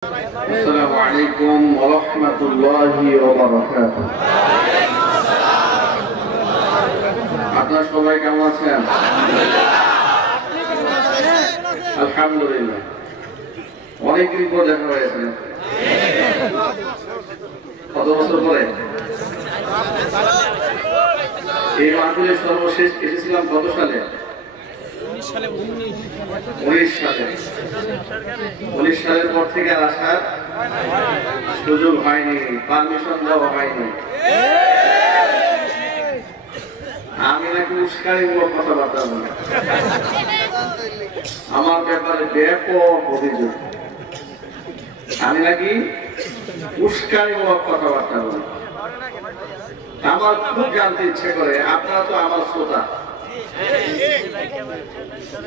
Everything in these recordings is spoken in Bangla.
السلام عليكم ورحمة الله وبركاته. আপনারা সবাই কেমন আছেন? আলহামদুলিল্লাহ। অনেকদিন পর দেখা হয়েছে। কত বছর পরে? এই মাহফিলে সর্বশেষ এসেছিলাম কত সালে? 19 সালের পর থেকে আর আসার সুযোগ হয়নি, পারমিশন দেওয়া হয়নি। আমি নাকি উস্কানিমূলক কথাবার্তা বলি, আমার ব্যাপারে ব্যাপক অভিযোগ। আমি নাকি উস্কানিমূলক কথাবার্তা বলি। আমার খুব জানতে ইচ্ছে করে, আপনারা তো আমার শ্রোতা,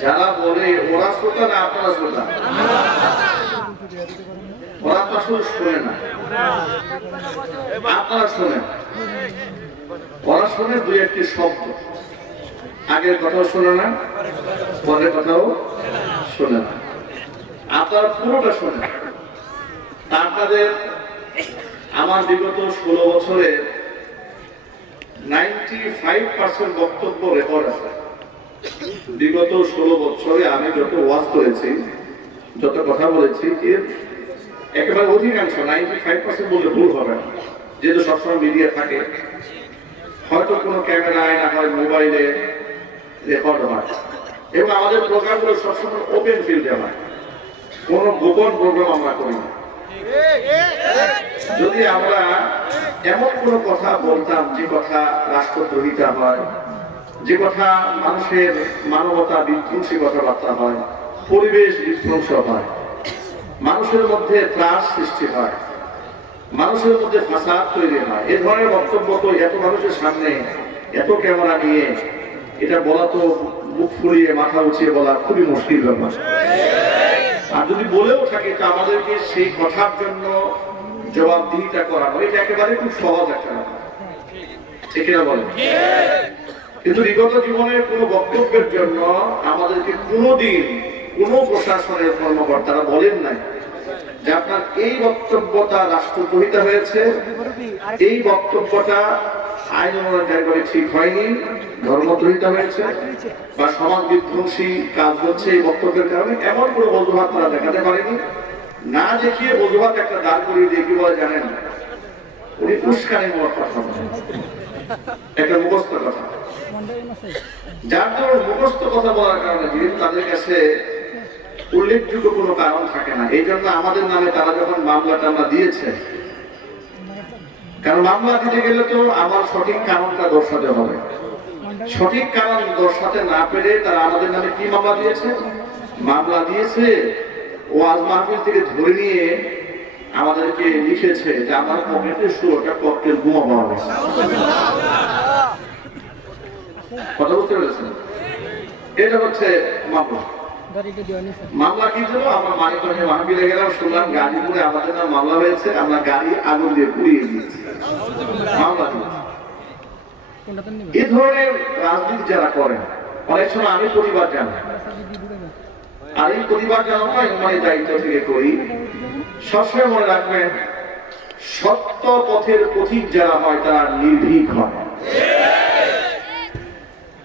যারা বলে ওরা শ্রোতা না আপনারা শ্রোতা? ওরা তো আসলে শোনে না, আপনারা শোনেন। ওরা শোনে দুই একটি শব্দ, আগের কথাও শোনে না, পরের কথাও শোনে না। আপনারা পুরোটা শোনেন। আপনাদের আমার বিগত 16 বছরের 95% বক্তব্য রেকর্ড আছে। বিগত 16 বছরে আমি যত ওয়াজ করেছি, যত কথা বলেছি, এর একেবারে অধিকাংশ 95% বললে ভুল হবে না, যেহেতু সবসময় মিডিয়া থাকে। হয়তো কোনো ক্যামেরায় না হয় মোবাইলে রেকর্ড হয়, এবং আমাদের প্রোগ্রামগুলো সবসময় ওপেন ফিল্ডে হয়, কোনো গোপন প্রোগ্রাম আমরা করি না। যদি আমরা এমন কোনো কথা বলতাম যে কথা রাষ্ট্রদ্রোহিতা হয়, যে কথা মানুষের মানবতা বিধ্বংসী কথাবার্তা হয়, পরিবেশ বিধ্বংস হয়, মানুষের মধ্যে ত্রাস সৃষ্টি হয়, মানুষের মধ্যে ফাসাদ তৈরি হয়, এ ধরনের বক্তব্য তো এত মানুষের সামনে এত ক্যামেরা নিয়ে এটা বলা তো মুখ ফুলিয়ে মাথা উঁচিয়ে বলা খুবই মুশকিল ব্যাপার। আর যদি বলেও থাকে তো আমাদেরকে সেই কথার জন্য জবাবদিহিতা করানো, এটা একেবারে খুব সহজ একটা ব্যাপার, ঠিক না বলেন? কিন্তু বিগত জীবনের কোনো বক্তব্যের জন্য আমাদেরকে কোনোদিন কোনো প্রশাসনের কর্মকর্তারা বলেন নাই যে আপনার এই বক্তব্যটা রাষ্ট্রদ্রোহিতা হয়েছে, এই বক্তব্যটা আইন অনুযায়ী ঠিক হয়নি, ধর্মদ্রোহিতা হয়েছে, বা সমাজ বিধ্বংসী কাজ হচ্ছে এই বক্তব্যের কারণে। এমন কোনো অজুহাত তারা দেখাতে পারেনি। না দেখিয়ে অজুহাত একটা দাঁড় করিয়ে দিয়ে কি বলে জানেন? উনি উস্কানিমূলক কথা বলেন, একটা মুখস্থ কথা। যার জন্য মুখস্থ কথা বলার কারণে যেহেতু তাদের কাছে উল্লেখযোগ্য কোনো কারণ থাকে না, এই জন্য আমাদের নামে তারা যখন মামলাটা আমরা দিয়েছে, কারণ মামলা দিতে গেলে তো আমার সঠিক কারণটা দর্শাতে হবে। সঠিক কারণ দর্শাতে না পেরে তারা আমাদের নামে কি মামলা দিয়েছে? মামলা দিয়েছে ওয়াজ মাহফিল থেকে ধরে নিয়ে আমাদেরকে লিখেছে যে আমার পকেটে 16টা ককটেল বোমা পাওয়া গেছে। কথা বুঝতে পেরেছেন? এটা হচ্ছে মামলা। মামলা কি ছিল? আমরা মানিকগঞ্জে মাহফিলে গেলাম, শুনলাম গাজীপুরে আমাদের নাম মামলা হয়েছে, আমরা গাড়ি আগুন দিয়ে পুড়িয়ে দিয়েছি, মামলা দিয়েছি। এই ধরনের রাজনীতি যারা করেন, অনেক সময় আমি প্রতিবাদ জানাই, আর এই প্রতিবাদ জানানো ইমানি দায়িত্ব থেকে করি। সবসময় মনে রাখবেন, সত্য পথের পথিক যারা হয় তারা নির্ভীক হয়।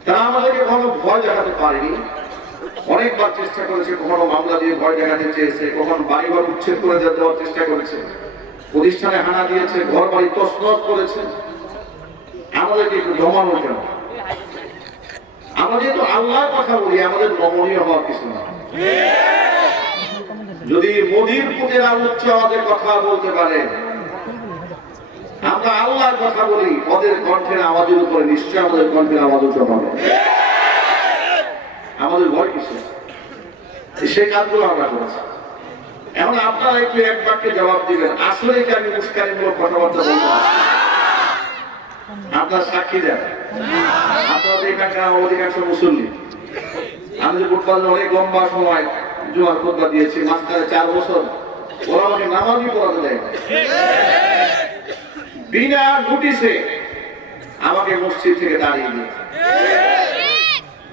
তারা আমাদেরকে কখনো ভয় দেখাতে পারেনি। অনেকবার চেষ্টা করেছে, কখনো মামলা দিয়ে ভয় দেখাতে চেয়েছে, কখনো বাড়িঘর উচ্ছেদ করে দেওয়ার চেষ্টা করেছে, প্রতিষ্ঠানে হানা দিয়েছে, ঘর বাড়ি তছনছ করেছে। আমাদেরকে একটু দমানোর জন্য। আমরা যেহেতু আল্লাহর কথা বলি, আমাদের নমনীয় হওয়ার কিছু না। যদি মোদির পুতেরা উচ্চ আওয়াজে কথা বলতে পারে, আমরা আল্লাহর কথা বলি, ওদের কণ্ঠের আওয়াজের উপরে নিশ্চয় আমাদের কণ্ঠের আওয়াজ উচ্চ হবে। আমাদের ভয় কিসে? সেই কাজগুলো আমরা করেছি। এখন আপনারা একটু এক বাক্যে জবাব দিবেন, আসলে কি আমি উস্কানিমূলক কথাবার্তা বলবো? আপনার সাক্ষী দেন। আপনাদের এখানকার অধিকাংশ মুসল্লি। আমি যে ফুটবল অনেক লম্বা সময় জুমার খুতবা দিয়েছি, মাঝখানে 4 বছর ওরা আমাকে নামাজই পড়াতে দেয়, বিনা নোটিশে আমাকে মসজিদ থেকে দাঁড়িয়ে দিয়েছে,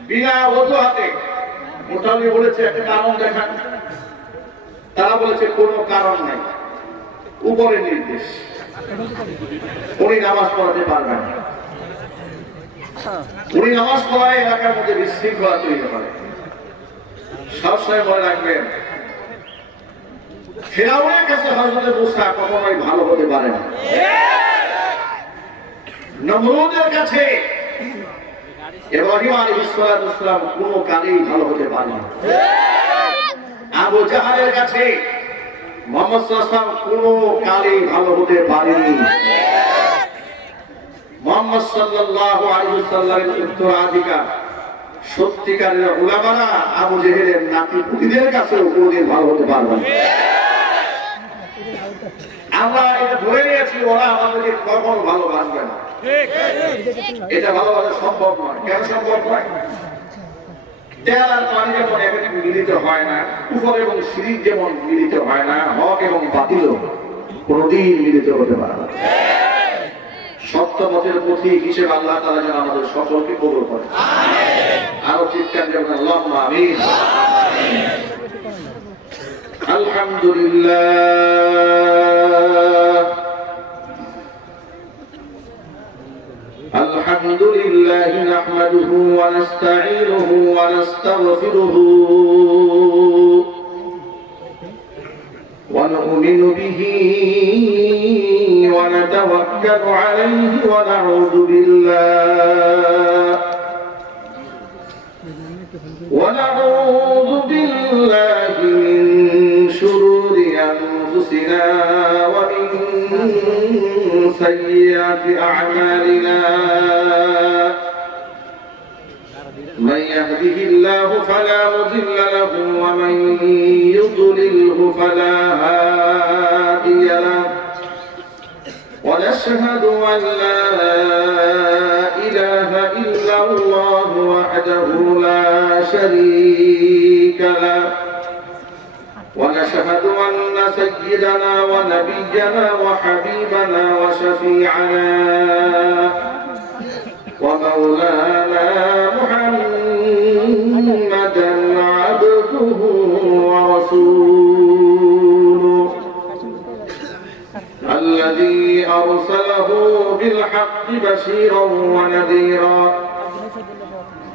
বিনা অজুহাতে। মোটামুটি বলেছে একটা কারণ দেখান, তারা বলেছে কোনো কারণ নাই, উপরে নির্দেশ, উনি নামাজ পড়াতে পারবেন। উনি নামাজ পড়ায় এলাকার মধ্যে বিশৃঙ্খলা তৈরি করে। সবসময় মনে রাখবেন, ফিরআউনের কাছে হযরত মূসা কখনোই ভালো হতে পারে না। নমরুদের কাছে ইব্রাহিম আলাইহিস সালাম কোনো কালেই ভালো হতে পারে না। আবু জাহালের কাছে মুহাম্মদ সাল্লাল্লাহু আলাইহি ওয়াসাল্লাম কোনো কালেই ভালো হতে পারেনি। মুহাম্মদ সাল্লাল্লাহু আলাইহি ওয়াসাল্লামের উত্তরাধিকার সত্যিকারের উলামারা আবু জেহেলের নাতি-পুতিদের কাছেও কোনোদিন ভালো হতে পারবে না। আমরা এটা ধরে নিয়েছি ওরা আমাদেরকে কখনো ভালোবাসবে না, এটা ভালোবাসা সম্ভব নয়। কেন সম্ভব নয়? তেল আর পানি যেমন একদিন মিলিত হয় না, কুফর এবং শিরক যেমন মিলিত হয় না, হক এবং বাতিলও কোনোদিন মিলিত হতে পারে না। সত্য পথের পথিক হিসেবে আল্লাহ তাআলা যেন আমাদের সকলকে কবুল করেন। আরো চিৎকার দেবেন আল্লাহুম্মা আমিন। আলহামদুলিল্লাহ আলহামদুলিল্লাহি নাহমাদুহু ওয়া নাস্তাঈনুহু ওয়া নাস্তাগফিরুহু ওয়া নু'মিনু বিহি ونتوكل عليه ونعوذ بالله من شرور أنفسنا ومن سيئات أعمالنا من يهده الله فلا مضل له ومن يضلله فلا هادي له ونشهد أن لا إله إلا الله وحده لا شريك له ونشهد أن سيدنا ونبينا وحبيبنا وشفيعنا ومولانا محمدا عبده ورسوله الذي أرسله بالحق بشيرا ونذيرا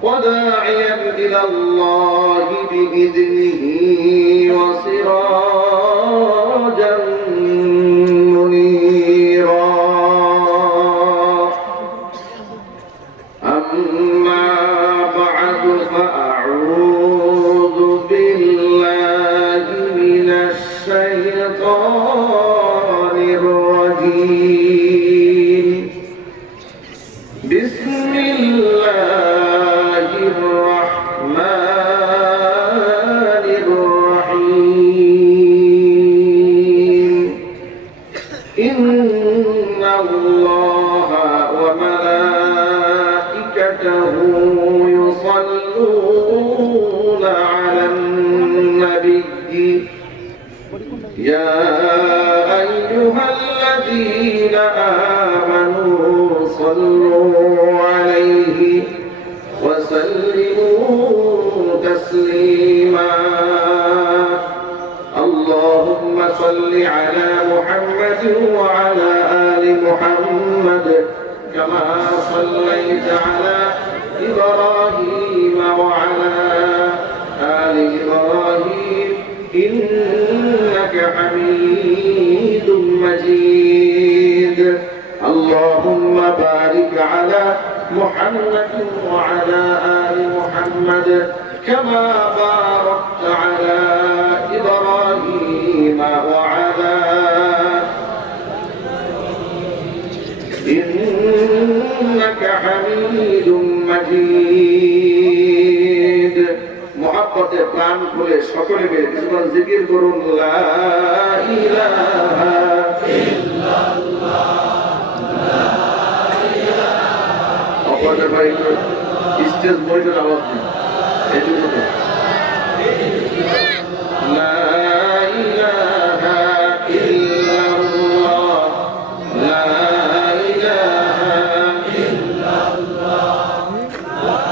وداعيا إلى الله بإذنه وسراجا منيرا أما بعد فأعوذ بالله من الشيطان الرجيم بسم الله الرحمن الرحيم إن الله وملائكته يصلون على النبي يا أيها الذين آمنوا صلوا عليه وسلموا تسليما اللهم صل على محمد وعلى آل محمد كما صليت على إبراهيم وعلى آل إبراهيم إنك حميد مجيد اللهم بارك على محمد وعلى آل محمد كما باركت على إبراهيم وعلى إنك حميد مجيد محبت প্রাণ খুলে সকলে মিলে কিছুক্ষণ জিকির করুন লা ইলাহা ইল্লাল্লাহ লা ইলাহা অপরাধ ভাই স্টেজ মনিটর আওয়াজ দিন এইটুকু লা ইলাহা ইল্লাল্লাহ লা ইলাহা ইল্লাল্লাহ লা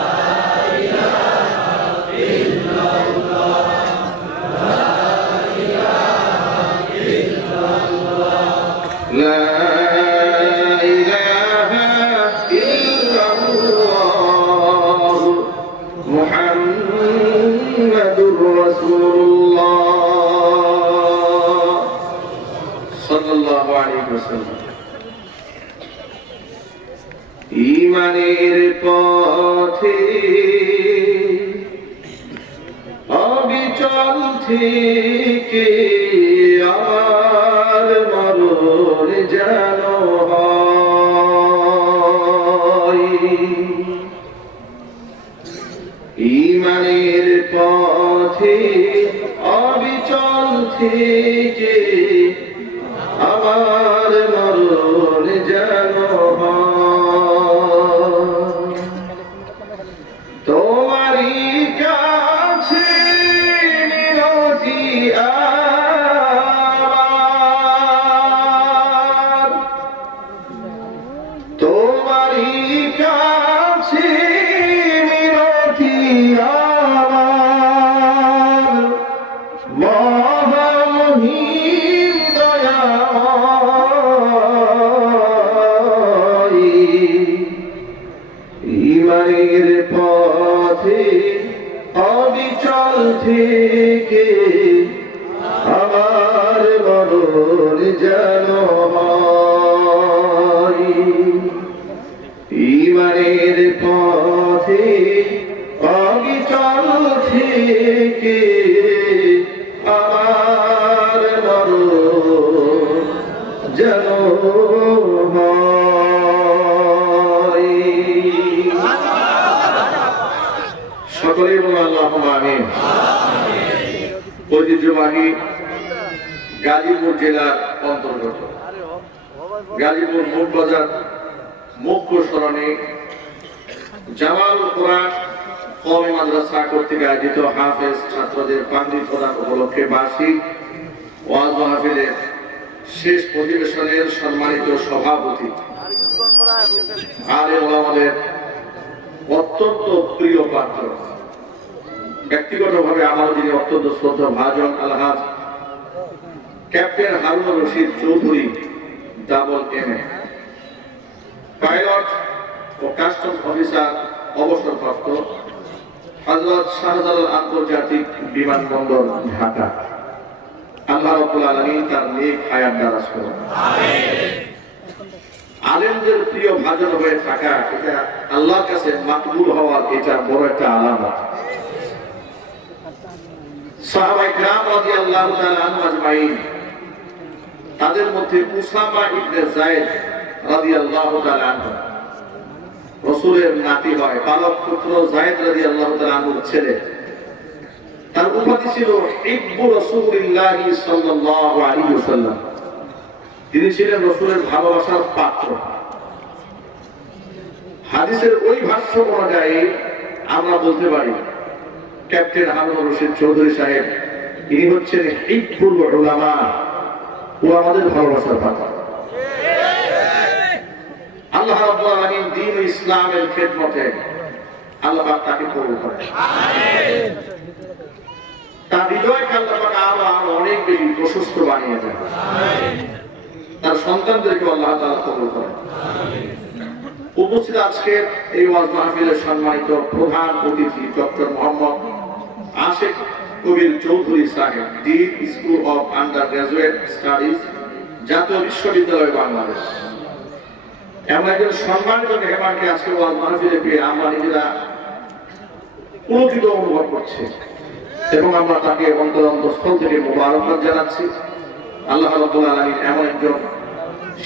ইলাহা ইল্লাল্লাহ লা লা ইলাহা ইল্লাল্লাহ মুহাম্মাদুর রাসূলুল্লাহ সাল্লাল্লাহু আলাইহি ওয়াসাল্লাম। ঈমানের পথে অবিচল থেকে আমার মরণ যেন হয়। ঈমানের পথে অবিচল থেকে আমার মরণ যেন হয়। তোমারই কাছে মিনতি আমার, তোমারই কাছে মিনতি আমার, মহামহিম দয়াময়। ঈমানের পথে অবিচল থেকে আমার মরণ যেন হয়। ঈমানের পথে অবিচল থেকে আমার মরণ যেন হয়। সকলেই বলুন আল্লাহুম্মা আমিন। ঐতিহ্যবাহী গাজীপুর জেলার অন্তর্গত গাজীপুর মুখবাজার মুখ্য সরণি জামাল কোরআন কওমি মাদ্রাসা কর্তৃক আয়োজিত হাফেজ ছাত্রদের পান্ডিত প্রদান উপলক্ষে বার্ষিক ওয়াজ মাহফিলের শেষ অধিবেশনের সম্মানিত সভাপতি আলেম ওলামাদের অত্যন্ত প্রিয় পাত্র, ব্যক্তিগতভাবে আমার যিনি অত্যন্ত শ্রদ্ধা ভাজন আলহাজ captain Harun Rashid Chowdhury double MA, pilot ও কাস্টমস অফিসার অবসরপ্রাপ্ত, হযরত শাহজালাল আন্তর্জাতিক বিমানবন্দর ঢাকা। আল্লাহ রাব্বুল আলামিন তার নেক হায়াত দারাজ করুন। আমিন। আলেমদের প্রিয় ভাজন হয়ে থাকা এটা আল্লাহর কাছে মাকবুল হওয়ার এটা বড় একটা আলামত। সাহাবায়ে কিরাম রাদিয়াল্লাহু তাআলা আনহু আজমাইন, তাদের মধ্যে উসামা ইবনে যায়েদ রাদিয়াল্লাহু তাআলা আনহু রাসূলের নাতি হয়, পালক পুত্র যায়েদ রাদিয়াল্লাহু তাআলা আনহুর ছেলে। তার উপাধি ছিল হিব্বু রাসূলিল্লাহ সাল্লাল্লাহু আলাইহি ওয়াসাল্লাম। তিনি ছিলেন রাসূলের ভালোবাসার পাত্র। হাদিসের ওই ভাষ্য অনুযায়ী আমরা বলতে পারি ক্যাপ্টেন হারুন রশিদ চৌধুরী সাহেব ইনি হচ্ছেন হিব্বুল উলামা, আমাদের ভালোবাসার পাত্র। আল্লাহ রাব্বুল আলামিন দ্বীন ও ইসলামের খেদমতে আল্লাহ পাক তাকে কবুল করেন। আমিন। তার হৃদয়কে আল্লাহ পাক আরো অনেক বেশি প্রশস্ত বানিয়ে দেন। আমিন। তার সন্তানদেরকে আল্লাহ তাআলা কবুল করেন। আমিন। উপস্থিত আজকের এই ওয়াজ মাহফিলের সম্মানিত প্রধান অতিথি ডক্টর মোহাম্মদ আশিক কবির চৌধুরী সাহেব, dean school of under graduate studies, জাতীয় বিশ্ববিদ্যালয় বাংলাদেশ। এমন একজন সম্মানিত মেহমানকে আজকে ওয়াজ মাহফিলে পেয়ে আমরা নিজেরা পুলকিত অনুভব করছি এবং আমরা তাকে অন্তরস্থল থেকে মোবারকবাদ জানাচ্ছি। আল্লাহ রাব্বুল আলামিন এমন একজন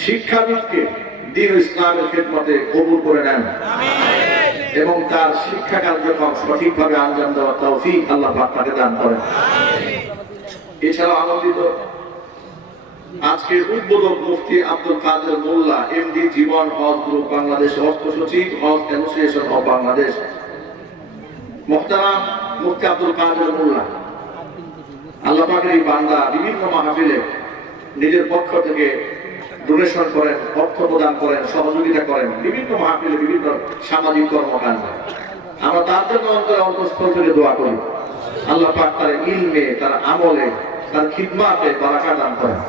শিক্ষাবিদকে দ্বীন ও ইসলামের খেদমতে কবুল করে নেন এবং তার শিক্ষা কার্যক্রম সঠিকভাবে আঞ্জাম দেওয়ার তৌফিক আল্লাহ পাক তাকে দান করেন। এছাড়াও আনন্দিত আজকের উদ্বোধক মুফতি আব্দুল কাদের মোল্লা, এমডি জীবন হজ গ্রুপ বাংলাদেশ, অর্থ সচিব হজ অ্যাসোসিয়েশন অফ বাংলাদেশ। মুহতারাম মুফতি আব্দুল কাদের মোল্লা, আল্লাহ পাকের এই বান্দা বিভিন্ন মাহফিলে নিজের পক্ষ থেকে ডোনেশন করেন, অর্থ প্রদান করেন, সহযোগিতা করেন বিভিন্ন মাহফিলে, বিভিন্ন সামাজিক কর্মকাণ্ডে। আমরা তার জন্য অন্তঃস্থল থেকে দোয়া করি আল্লাহ পাক তার ইলমে, তার আমলে, তার খিদমাতে বারাকা দান করেন।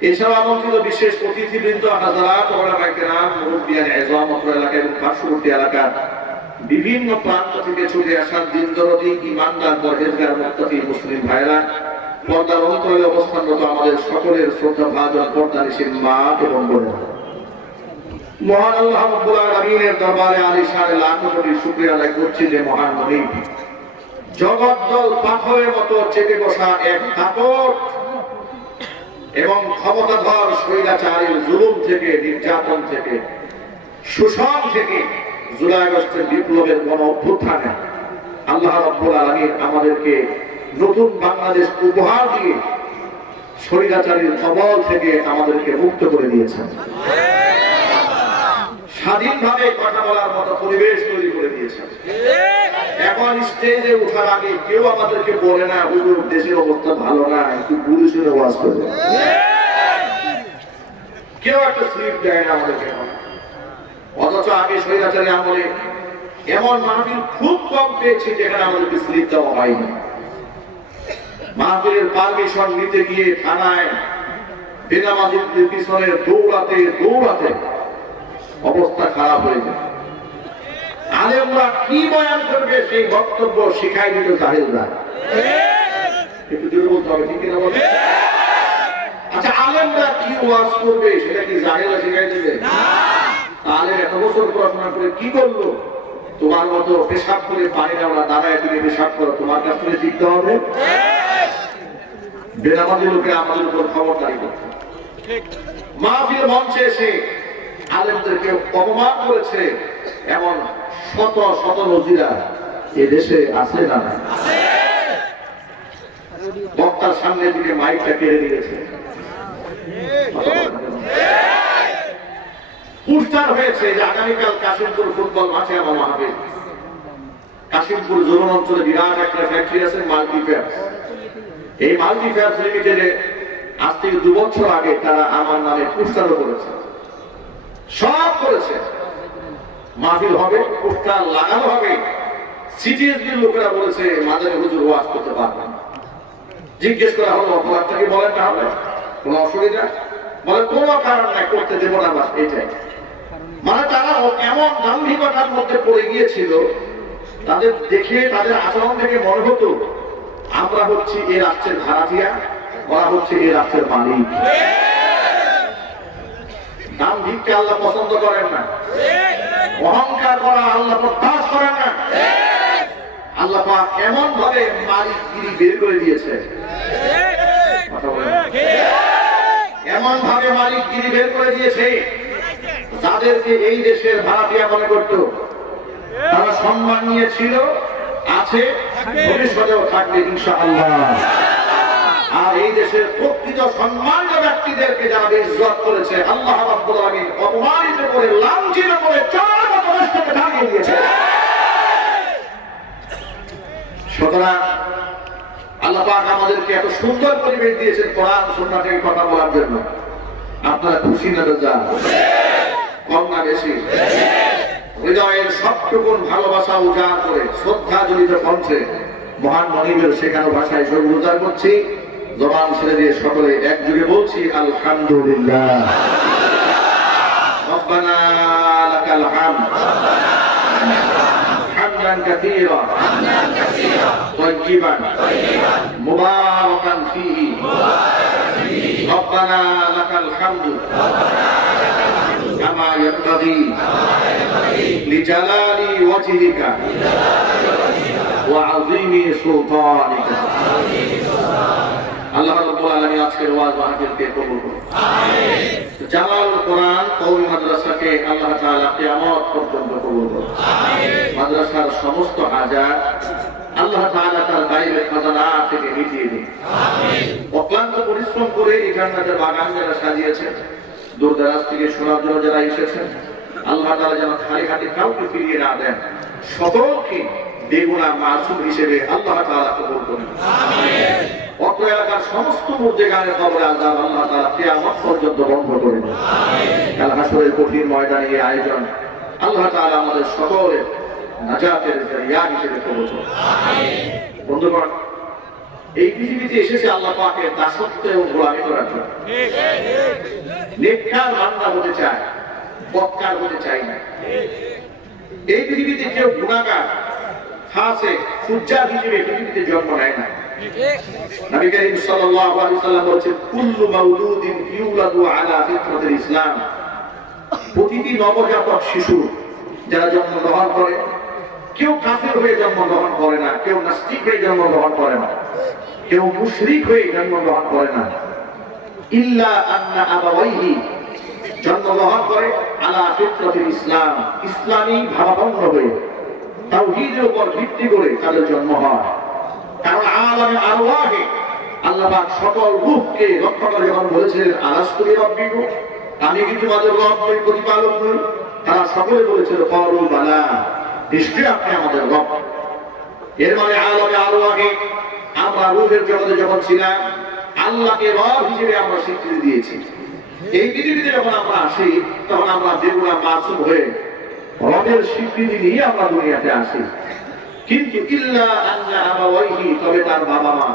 এসব আমন্ত্রিত বিশেষ অতিথিবৃন্দ, হাজারাত ওলামায়ে কেরাম, মুরব্বিয়ান ইজম অত্র এলাকা এবং পার্শ্ববর্তী এলাকার বিভিন্ন প্রান্ত থেকে ছুটে আসা দিনদরদি ঈমানদার পরহেজগার মুত্তাকি মুসলিম ভাইরা, পর্দার অন্তরে অবস্থানরত আমাদের সকলের শ্রদ্ধাভাজন পর্দানিশীন মা এবং বোনেরা, মহান আল্লাহ রাব্বুল আলামিনের দরবারে আলিশান লাখো কোটি শুকরিয়া আদায় করছি যে মহান মনিব জগদ্দল পাথরের মতো চেপে বসা এক দাপট এবং ক্ষমতাধর স্বৈরাচারীর জুলুম থেকে, নির্যাতন থেকে, শোষণ থেকে জুলাই আগস্টের বিপ্লবের গণ অভ্যুত্থানে আল্লাহ রাব্বুল আলামিন আমাদেরকে নতুন বাংলাদেশ উপহার দিয়ে স্বৈরাচারীর কবল থেকে আমাদেরকে মুক্ত করে দিয়েছেন। স্বাধীনভাবে কথা বলার মতো পরিবেশ তৈরি করে দিয়েছেন। এখন স্টেজে ওঠার আগে কেউ আমাদেরকে বলে না হুজুর দেশের অবস্থা ভালো না, একটু বুঝে শুনে ওয়াজ করবে, কেউ একটা স্লিপ দেয় না আমাদেরকে। অথচ আগে স্বৈরাচারী আমলে এমন মাহফিল খুব কম পেয়েছি যেখানে আমাদেরকে স্লিপ দেওয়া হয়নি। মাহফিলের পারমিশন নিতে গিয়ে থানায় বেনামাজিদের পিছনে দৌড়াতে দৌড়াতে অবস্থা খারাপ হয়ে যায়। আলেমরা কি বয়ান করবে সেই বক্তব্য শিখাই দিত জাহেলরা। একটু জোরে বলতে হবে, ঠিক কিনা বলেন? আচ্ছা, আলেমরা কি ওয়াজ করবে সেটা কি জাহেলরা শিখাই দিবে? আলেম এত বছর পড়াশোনা করে কি করলো? তোমার মতো পেশাব করে পানি নেওয়া দাঁড়ায় তুমি পেশাব করো, তোমার কাছ থেকে শিখতে হবে। বেনামাজি লোকে আমাদের উপর ক্ষমতারি করতে, মাহফিল মঞ্চে এসে আলেমদেরকে অপমান করেছে এমন শত শত নজিরা এ দেশে আছে না? বক্তার সামনে দিকে মাইকটা কেড়ে দিয়েছে, পোস্টার হয়েছে যে আগামীকাল কাশিমপুর ফুটবল মাঠে আমার মাহফিল। কাশিমপুর জোন অঞ্চলে বিরাট একটা ফ্যাক্টরি আছে মাল্টিফ্যাবস। এই মাল্টিফ্যাবস লিমিটেডে আজ থেকে 2 বছর আগে তারা আমার নামে পোস্টারও করেছে, সব করেছে। মাহফিল হবে, পোস্টার লাগানো হবে। সিটিএসবির লোকেরা বলেছে মাদানী হুজুর ওয়াজ করতে পারবেন। জিজ্ঞেস করা হলো অপরাধটা কি বলেন না হবে কোন অসুবিধা? বলে কোনো কারণ নাই, করতে দেবো না, বাস এটাই। মানে তারা এমন দাম্ভিকতার মধ্যে পড়ে গিয়েছিল, তাদের দেখে তাদের আচরণ থেকে মনে হতো আমরা হচ্ছি এই রাষ্ট্রের ভাড়াটিয়া, ওরা হচ্ছে এই রাষ্ট্রের মালিক। দাম্ভিককে আল্লাহ পছন্দ করেন না, অহংকার করা আল্লাহ প্রত্যাশ করেন না। আল্লাহ পাক এমন ভাবে মালিকগিরি বের করে দিয়েছে, এমন ভাবে মালিকগিরি বের করে দিয়েছে, যাদেরকে এই দেশের ভাড়াটিয়া মনে করত তারা সম্মান নিয়েছিল, আছে, ভবিষ্যতেও থাকবে ইনশাআল্লাহ। আর এই দেশের প্রকৃত সম্মানীয় ব্যক্তিদেরকে যারা ইজ্জত করেছে আল্লাহ রাব্বুল আলামিন অপমানিত করে, লাঞ্ছিত করে চরম অবস্থাতে ঢাকিয়ে দিয়েছে। সুতরাং আল্লাহ পাক আমাদেরকে এত সুন্দর পরিবেশ দিয়েছেন কোরআন সুন্নাহ থেকে কথা বলার জন্য। আপনারা খুশি না রাজা? কম না বেশি? হৃদয়ের সবটুকু ভালোবাসা উজাড় করে শ্রদ্ধা জড়িত কণ্ঠে মহান মনিবের শেখানো ভাষায় সব উজাড় করছি। জবান ছেড়ে দিয়ে সকলে একযোগে বলছি আলহামদুলিল্লাহ। রব্বানা লাকাল হামদ হামদান কাসীরা তাইয়িবান মুবারাকান ফীহি। রব্বানা লাকাল হামদু কামা ইয়ানবাগী লিজালালি ওয়াজহিকা ওয়া আযীমি সুলতানিকা। আল্লাহ রাব্বুল আলামিন আজকের ওয়াজ মাহফিলকে কবুল করুন। আমিন। জালালুল কোরআন কওমি মাদ্রাসাকে আল্লাহ তাআলা কিয়ামত পর্যন্ত কবুল করুন। আমিন। মাদ্রাসার সমস্ত হাজাত আল্লাহ তাআলা তার গায়বের খাজানা থেকে মিটিয়ে দিন। আমিন। অক্লান্ত পরিশ্রম করে এই জান্নাতের বাগান যারা সাজিয়েছেন, দূর দরাজ থেকে শোনার জন্য যারা এসেছেন, আল্লাহ তাআলা যেন খালি হাতে কাউকে ফিরিয়ে না দেন, সকলকে বেগুনাহ মাসুম হিসেবে আল্লাহ তাআলা কবুল করুন। আমিন। অত্র এলাকার সমস্ত মুর্দেগানের কবরে আযাব আল্লাহ তাআলা কিয়ামত পর্যন্ত বন্ধ করে দেন। আমিন। কাল হাসরের কঠিন ময়দানে এই আয়োজন আল্লাহ তাআলা আমাদের সকলের নাজাতের জরিয়া হিসেবে কবুল করুন। আমিন। বন্ধুগণ, এই পৃথিবীতে এসেছে আল্লাহ পাকের দাসত্ব এবং গোলামি করার জন্য। নেককার বান্দা হতে চায়, বদকার হতে চায় না। এই পৃথিবীতে কেউ গুনাহগার, ফাসিক, ফুজ্জার হিসেবে পৃথিবীতে জন্ম নেয় না। নবী করিম সাল্লাল্লাহু আলাইহি ওয়াসাল্লাম বলেছেন, কুল্লু মাউলুদিন ইউলাদু আলা ফিতরাতিল ইসলাম। প্রতিটি নবজাতক শিশু যারা জন্মগ্রহণ করে, কেউ কাফের হয়ে জন্মগ্রহণ করে না, কেউ নাস্তিক হয়ে জন্মগ্রহণ করে না, কেউ মুশরিক হয়ে জন্মগ্রহণ করে না। ইল্লা আন্না আবাওয়াইহি, জন্মগ্রহণ করে আলা ফিতরাতিল ইসলাম, ইসলামী ভাবাপন্ন হয়ে তাওহীদের উপর ভিত্তি করে তাদের জন্ম হয়। কারণ আলামে আরওয়াহে আল্লাহ পাক সকল রূহকে রক্ষা করে যখন বলেছিলেন আলাস্তু বিরাব্বিকুম, আমি কি তোমাদের রব নই, প্রতিপালক নই? তারা সকলে বলেছিল ক্বালু বালা, নিশ্চয়ই আপনি আমাদের রব। এর মানে আলামে আরওয়াহে আমরা রূহের জগতে যখন ছিলাম আল্লাহকে রব হিসেবে আমরা স্বীকৃতি দিয়েছি। এই পৃথিবীতে যখন আমরা আসি তখন আমরা বেগুনা মাসুম হয়ে রবের স্বীকৃতি নিয়ে আমরা দুনিয়াতে আসি। কিন্তু ইল্লা আন্না আবাওয়াইহি, তবে তার বাবা মা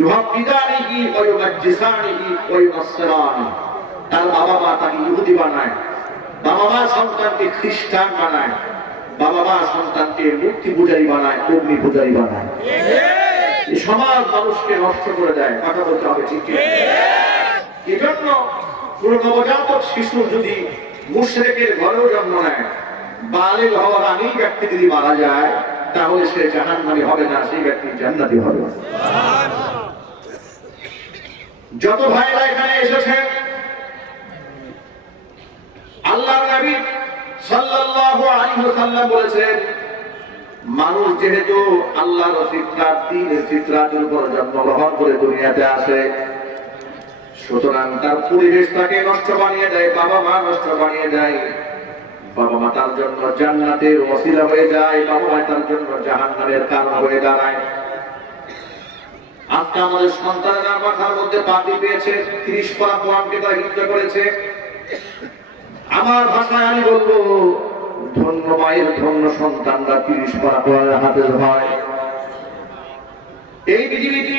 ইউহাব্বিদানিহি ওয়া ইউমাজ্জিসানিহি ওয়া ইউনাসসিরানি, তার বাবা মা তাকে ইহুদি বানায়, বাবা মা সন্তানকে খ্রিস্টান বানায়, বাবা মা সন্তানকে মূর্তি পূজারী বানায়, অগ্নি পূজারী বানায়। এই সমাজ মানুষকে নষ্ট করে দেয়, কথা বলতে হবে ঠিক। এজন্য কোন নবজাতক শিশু যদি মুশরিকের ঘরেও জন্ম নেয়, বালিগ হওয়ার আগেই ব্যক্তি যদি মারা যায়, তাহলে সে জাহান্নামী হবে না, সেই ব্যক্তি জান্নাতি হবে। যত ভাইরা এখানে এসেছেন, আল্লাহর নবী সাল্লাল্লাহু আলাইহি ওয়াসাল্লাম বলেছেন, মানুষ যেহেতু আল্লাহর ফিতরাত, দ্বীনের ফিতরাতের উপর জন্মগ্রহণ করে দুনিয়াতে আসে, সুতরাং তার পরিবেশ তাকে নষ্ট বানিয়ে দেয়, বাবা মা নষ্ট বানিয়ে দেয়। বাবা মা তার জন্য জান্নাতের ওসিলা হয়ে যায়, বাবা মা তার জন্য জাহান্নামের কারণ হয়ে দাঁড়ায়। আজকে আমাদের সন্তানেরা মাথার মধ্যে পাতি পেয়েছে, 30 পারা কোরআনকে তারা হিফজ করেছে। আমার ভাষায় আমি বলবো, ধন্য মায়ের ধন্য সন্তানরা 30 পারা কোরআনের হাফেজ হয়। এই পৃথিবীতে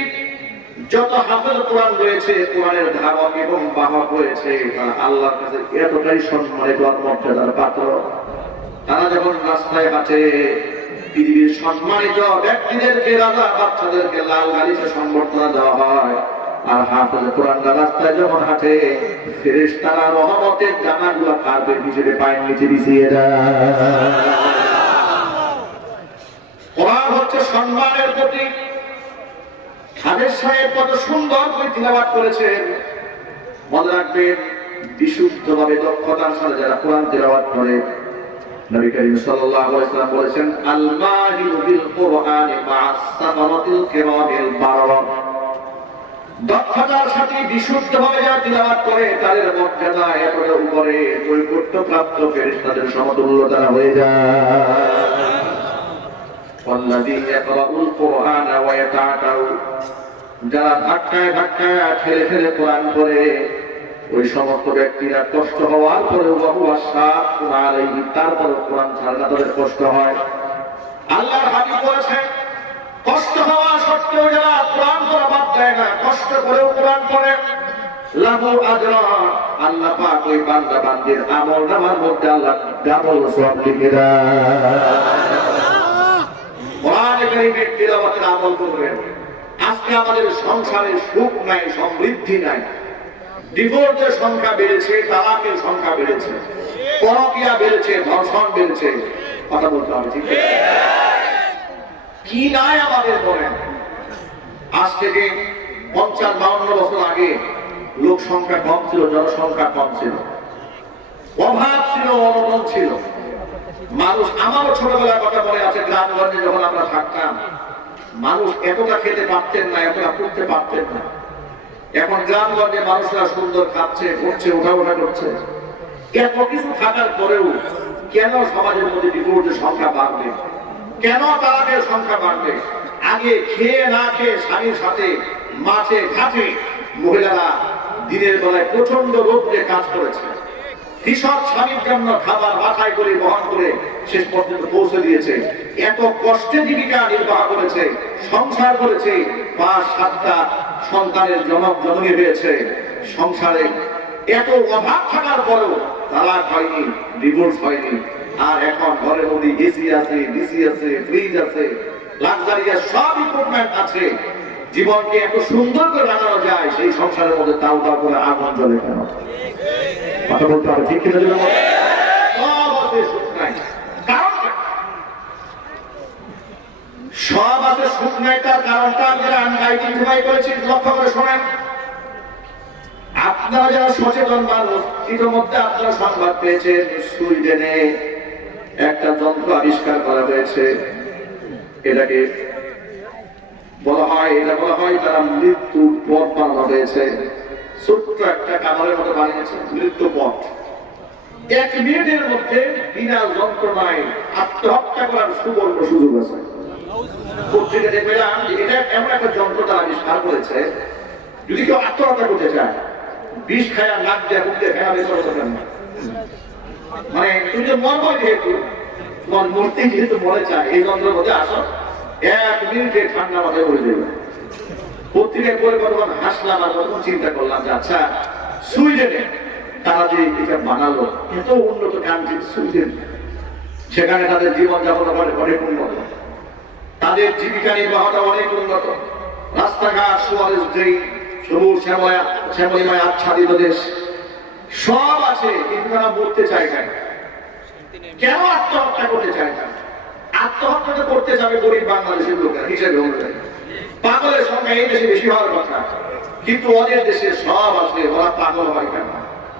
যত হাফেজ কোরআন রয়েছে, কোরআনের ধারক এবং বাহক রয়েছে, তারা আল্লাহর কাছে এতটাই সম্মানিত আর মর্যাদার পাত্র। তারা যখন রাস্তায় হাঁটে, পৃথিবীর সম্মানিত ব্যক্তিদেরকে, রাজা বাচ্চাদেরকে লাল গালিচে সম্বর্ধনা দেওয়া হয়, আর হাফেজ কোরআনরা রাস্তায় যখন হাঁটে, ফেরেশতারা রহমতের জানাগুলো কার্পেট হিসেবে পায়ের নিচে বিছিয়ে দেয়। কোরআন হচ্ছে সম্মানের প্রতীক। হাফেজ সাহেব কত সুন্দর করে তিলাওয়াত করেছেন। মনে রাখবেন, বিশুদ্ধভাবে দক্ষতার সাথে যারা কোরআন তিলাওয়াত করে, নবী করিম সাল্লাল্লাহু আলাইহি ওয়াসাল্লাম বলেছেন, আল মাহিরু বিল কুরআনি মা'আস সাফারাতিল কিরামিল বারারা, দক্ষতার সাথে বিশুদ্ধভাবে যারা তিলাওয়াত করে তাদের মর্যাদা এতটা উপরে, নৈকট্যপ্রাপ্ত ফেরেশতাদের সমতুল্য তারা হয়ে যায়। ওয়াল্লাযী ইয়াকরাউল কুরআনা ওয়া ইয়াতাআতাউ, যারা ধাক্কায় ধাক্কায় ঠেলে ঠেলে কোরআন পড়ে, ওই সমস্ত ব্যক্তিরা কষ্ট হওয়ার পরেও বহু শাক্কুন আলাইহি, তারপরে কোরআন ছাড়া তাদের কষ্ট হয়। আল্লাহর হাবিব বলেছেন, কষ্ট হওয়া সত্ত্বেও যারা কোরআন পড়া বাদ দেয় না, কষ্ট করেও কোরআন পড়ে, লাহু আজরা, আল্লাহ পাক ওই বান্দা বান্দির আমলনামার মধ্যে আল্লাহ ডাবল সওয়াব লিখে দেয়। কোরআনে কারীমের তিলাওয়াতের আমল করবেন। আজকে আমাদের সংসারে সুখ নাই, সমৃদ্ধি নাই, ডিভোর্সের সংখ্যা বেড়েছে, তালাকের সংখ্যা বেড়েছে, পরকীয়া বেড়েছে, ধর্ষণ বেড়েছে। কথা বলতে হবে ঠিক কি নাই আমাদের বলেন। আজ থেকে 50-52 বছর আগে লোক সংখ্যা কম ছিল, জনসংখ্যা কম ছিল, অভাব ছিল, অনটন ছিল। মানুষ, আমারও ছোটবেলার কথা মনে আছে, গ্রামগঞ্জে যখন আমরা থাকতাম, মানুষ এতটা খেতে পারতেন না, এতটা করতে পারতেন না। এখন গ্রামগঞ্জে মানুষরা সুন্দর খাচ্ছে, করছে, ওঠা করছে। এত কিছু থাকার পরেও কেন সমাজের মধ্যে ডিভোর্সের সংখ্যা বাড়বে? কেন তালাকের সংখ্যা বাড়বে? আগে খেয়ে না খেয়ে স্বামীর সাথে মাঠে ঘাটে মহিলারা দিনের বেলায় প্রচন্ড রোদে কাজ করেছে, কৃষক স্বামীর জন্য খাবার বাছাই করে বহন করে শেষ পর্যন্ত পৌঁছে দিয়েছে। এত কষ্টে জীবিকা নির্বাহ করেছে, সংসার করেছে, ৫-৭টা সন্তানের জননী হয়েছে। সংসারে এত অভাব থাকার পরেও তালাক হয়নি, ডিভোর্স হয়নি। আর এখন ঘরের মধ্যে এসি আছে, ডিসি আছে, ফ্রিজ আছে, লাক্সারিয়াস সব ইকুইপমেন্ট আছে। জীবনকে এত সুন্দর করে বানানো যায়, সেই সংসারের মধ্যে তাও তাও করে আগুন জ্বলে কেন? কথা বলতে হবে, ঠিক কিনা? সব আছে, সুখ নাই। সব আছে, সুখ নাই। তার কারণটা আপনারা আমি আইডেন্টিফাই করেছি, লক্ষ্য করে শোনেন। আপনারা যারা সচেতন মানুষ, ইতিমধ্যে আপনারা সংবাদ পেয়েছেন সুইডেনে একটা যন্ত্র আবিষ্কার করা হয়েছে। এটাকে বলা হয় তারা মৃত্যু পথ বানানো হয়েছে। ছোট্ট একটা কামারের মতো বানিয়েছে মৃত্যু পথ। 1 মিনিটের মধ্যে বিনা যন্ত্রণায় আত্মহত্যা করার সুবর্ণ সুযোগ আছে। পত্রিকাতে পেলাম যে এটা এমন একটা যন্ত্র তারা আবিষ্কার করেছে, যদি কেউ আত্মহত্যা করতে চায়, বিষ খায়া নাক দেয়া উঠতে ফেলা বের করবেন না। মানে তুমি যে মরবো, যেহেতু তোমার মূর্তি যেহেতু মরে চায়, এই যন্ত্রের মধ্যে আসো, 1 মিনিটে ঠান্ডা মাথায় বলে দেবে। পত্রিকায় পরে কতক্ষণ হাসলাম আর কতক্ষণ চিন্তা করলাম যে আচ্ছা, সুইডেনে তারা যে এটা বানালো, এত উন্নত কান্ট্রি সুইডেন, সেখানে তাদের জীবনযাপন অনেক উন্নত, তাদের জীবিকা নির্বাহটা অনেক উন্নত, রাস্তাঘাট সুয়ারেজ ড্রেন, সবুজ শ্যামলিময় আচ্ছাদিত দেশ সব আছে। কিন্তু তারা বলতে চায় না। কেন আত্মহত্যা করতে চায় না? আত্মহত্যা করতে যাবে গরিব বাংলাদেশের লোকেরা হিসেবে অনুযায়ী। পাগলের সংখ্যা এই দেশে বেশি হওয়ার কথা, কিন্তু ওদের দেশে সব আছে। ওরা পাগল হয় কেন?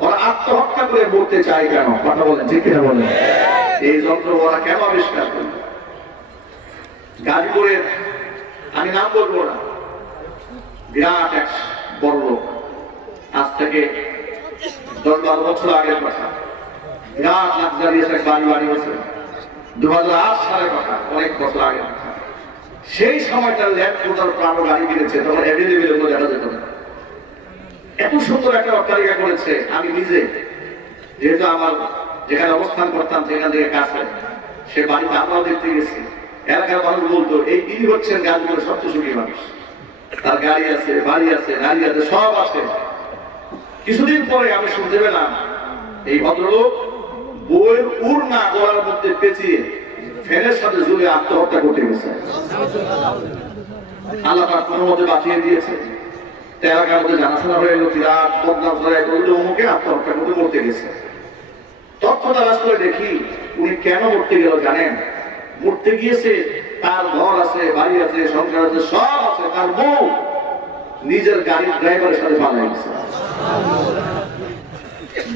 ওরা আত্মহত্যা করে মরতে চায় কেন? কথা বলেন, ঠিক কিনা বলেন? এই যন্ত্র ওরা কেন আবিষ্কার করল? গাজীপুরের, আমি নাম বলবো না, বিরাট এক বড় লোক, আজ থেকে 10-12 বছর আগের কথা, বিরাট লাক্সারিয়াস এক বাড়ি বানিয়েছে। 2008 সালের কথা, অনেক বছর আগের কথা। সেই সময়টা ল্যান্ড ক্রুজার প্রাণ গাড়ি কিনেছে, তখন অ্যাভেলেবেল এগুলো দেখা যেত না। এত সুন্দর একটা অট্টালিকা করেছে। আমি নিজে, যেহেতু আমার যেখানে অবস্থান করতাম সেখান থেকে কাছে, সে বাড়িতে আমরাও দেখতে গেছি। এলাকার মানুষ বলতো এই তিনি হচ্ছেন গাজীপুরের সবচেয়ে সুখী মানুষ। তার গাড়ি আছে, বাড়ি আছে, নারী আছে, সব আছে। কিছুদিন পরে আমি শুনতে পেলাম এই ভদ্রলোক বইয়ের উড়না গলার মধ্যে পেঁচিয়ে ফ্যানের সাথে জুড়ে আত্মহত্যা করতে গেছে। আল্লাহ পাক কোনো মতে বাঁচিয়ে দিয়েছে। এলাকার মধ্যে জানাশোনা হয়ে গেল, বিরাট বদনাম ছড়ায় করলে অমুকে আত্মহত্যা করতে মরতে গেছে। তথ্য তালাশ করে দেখি উনি কেন মরতে গেল জানেন? মরতে গিয়েছে, তার ঘর আছে, বাড়ি আছে, সংসার আছে, সব আছে, তার বউ নিজের গাড়ির ড্রাইভারের সাথে পালাই গেছে।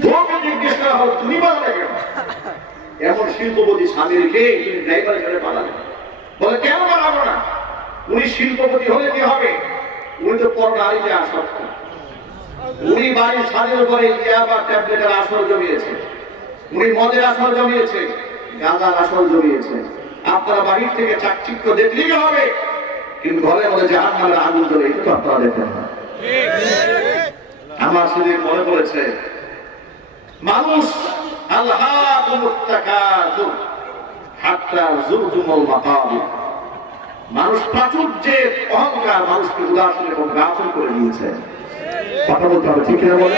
বউকে জিজ্ঞেস করা হল, তুমি পালালে কেন? এমন শিল্পপতি স্বামী রেখে তুমি ড্রাইভারের সাথে পালালে? বলে কেন পালাবো না? উনি শিল্পপতি হলে কি হবে? উনি তো পরনারীতে আসক্ত। উনি বাড়ির ছাদের উপরে ইয়াবা ট্যাবলেটের আসর জমিয়েছে, উনি মদের আসর জমিয়েছে, গাঁজার আসর জমিয়েছে। আপনারা বাড়ির থেকে চাকচিক্য দেখলেই হবে, কিন্তু ঘরের মধ্যে জাহান্নামের আগুন জ্বলে, এটা তো আপনারা দেখেন না। আমার সেদিন মনে পড়েছে, মানুষ মানুষ প্রাচুর্যের অহংকার মানুষকে উদাসীন এবং গাফিল করে দিয়েছে। কথা বলতে হবে, ঠিক কিনা বলে?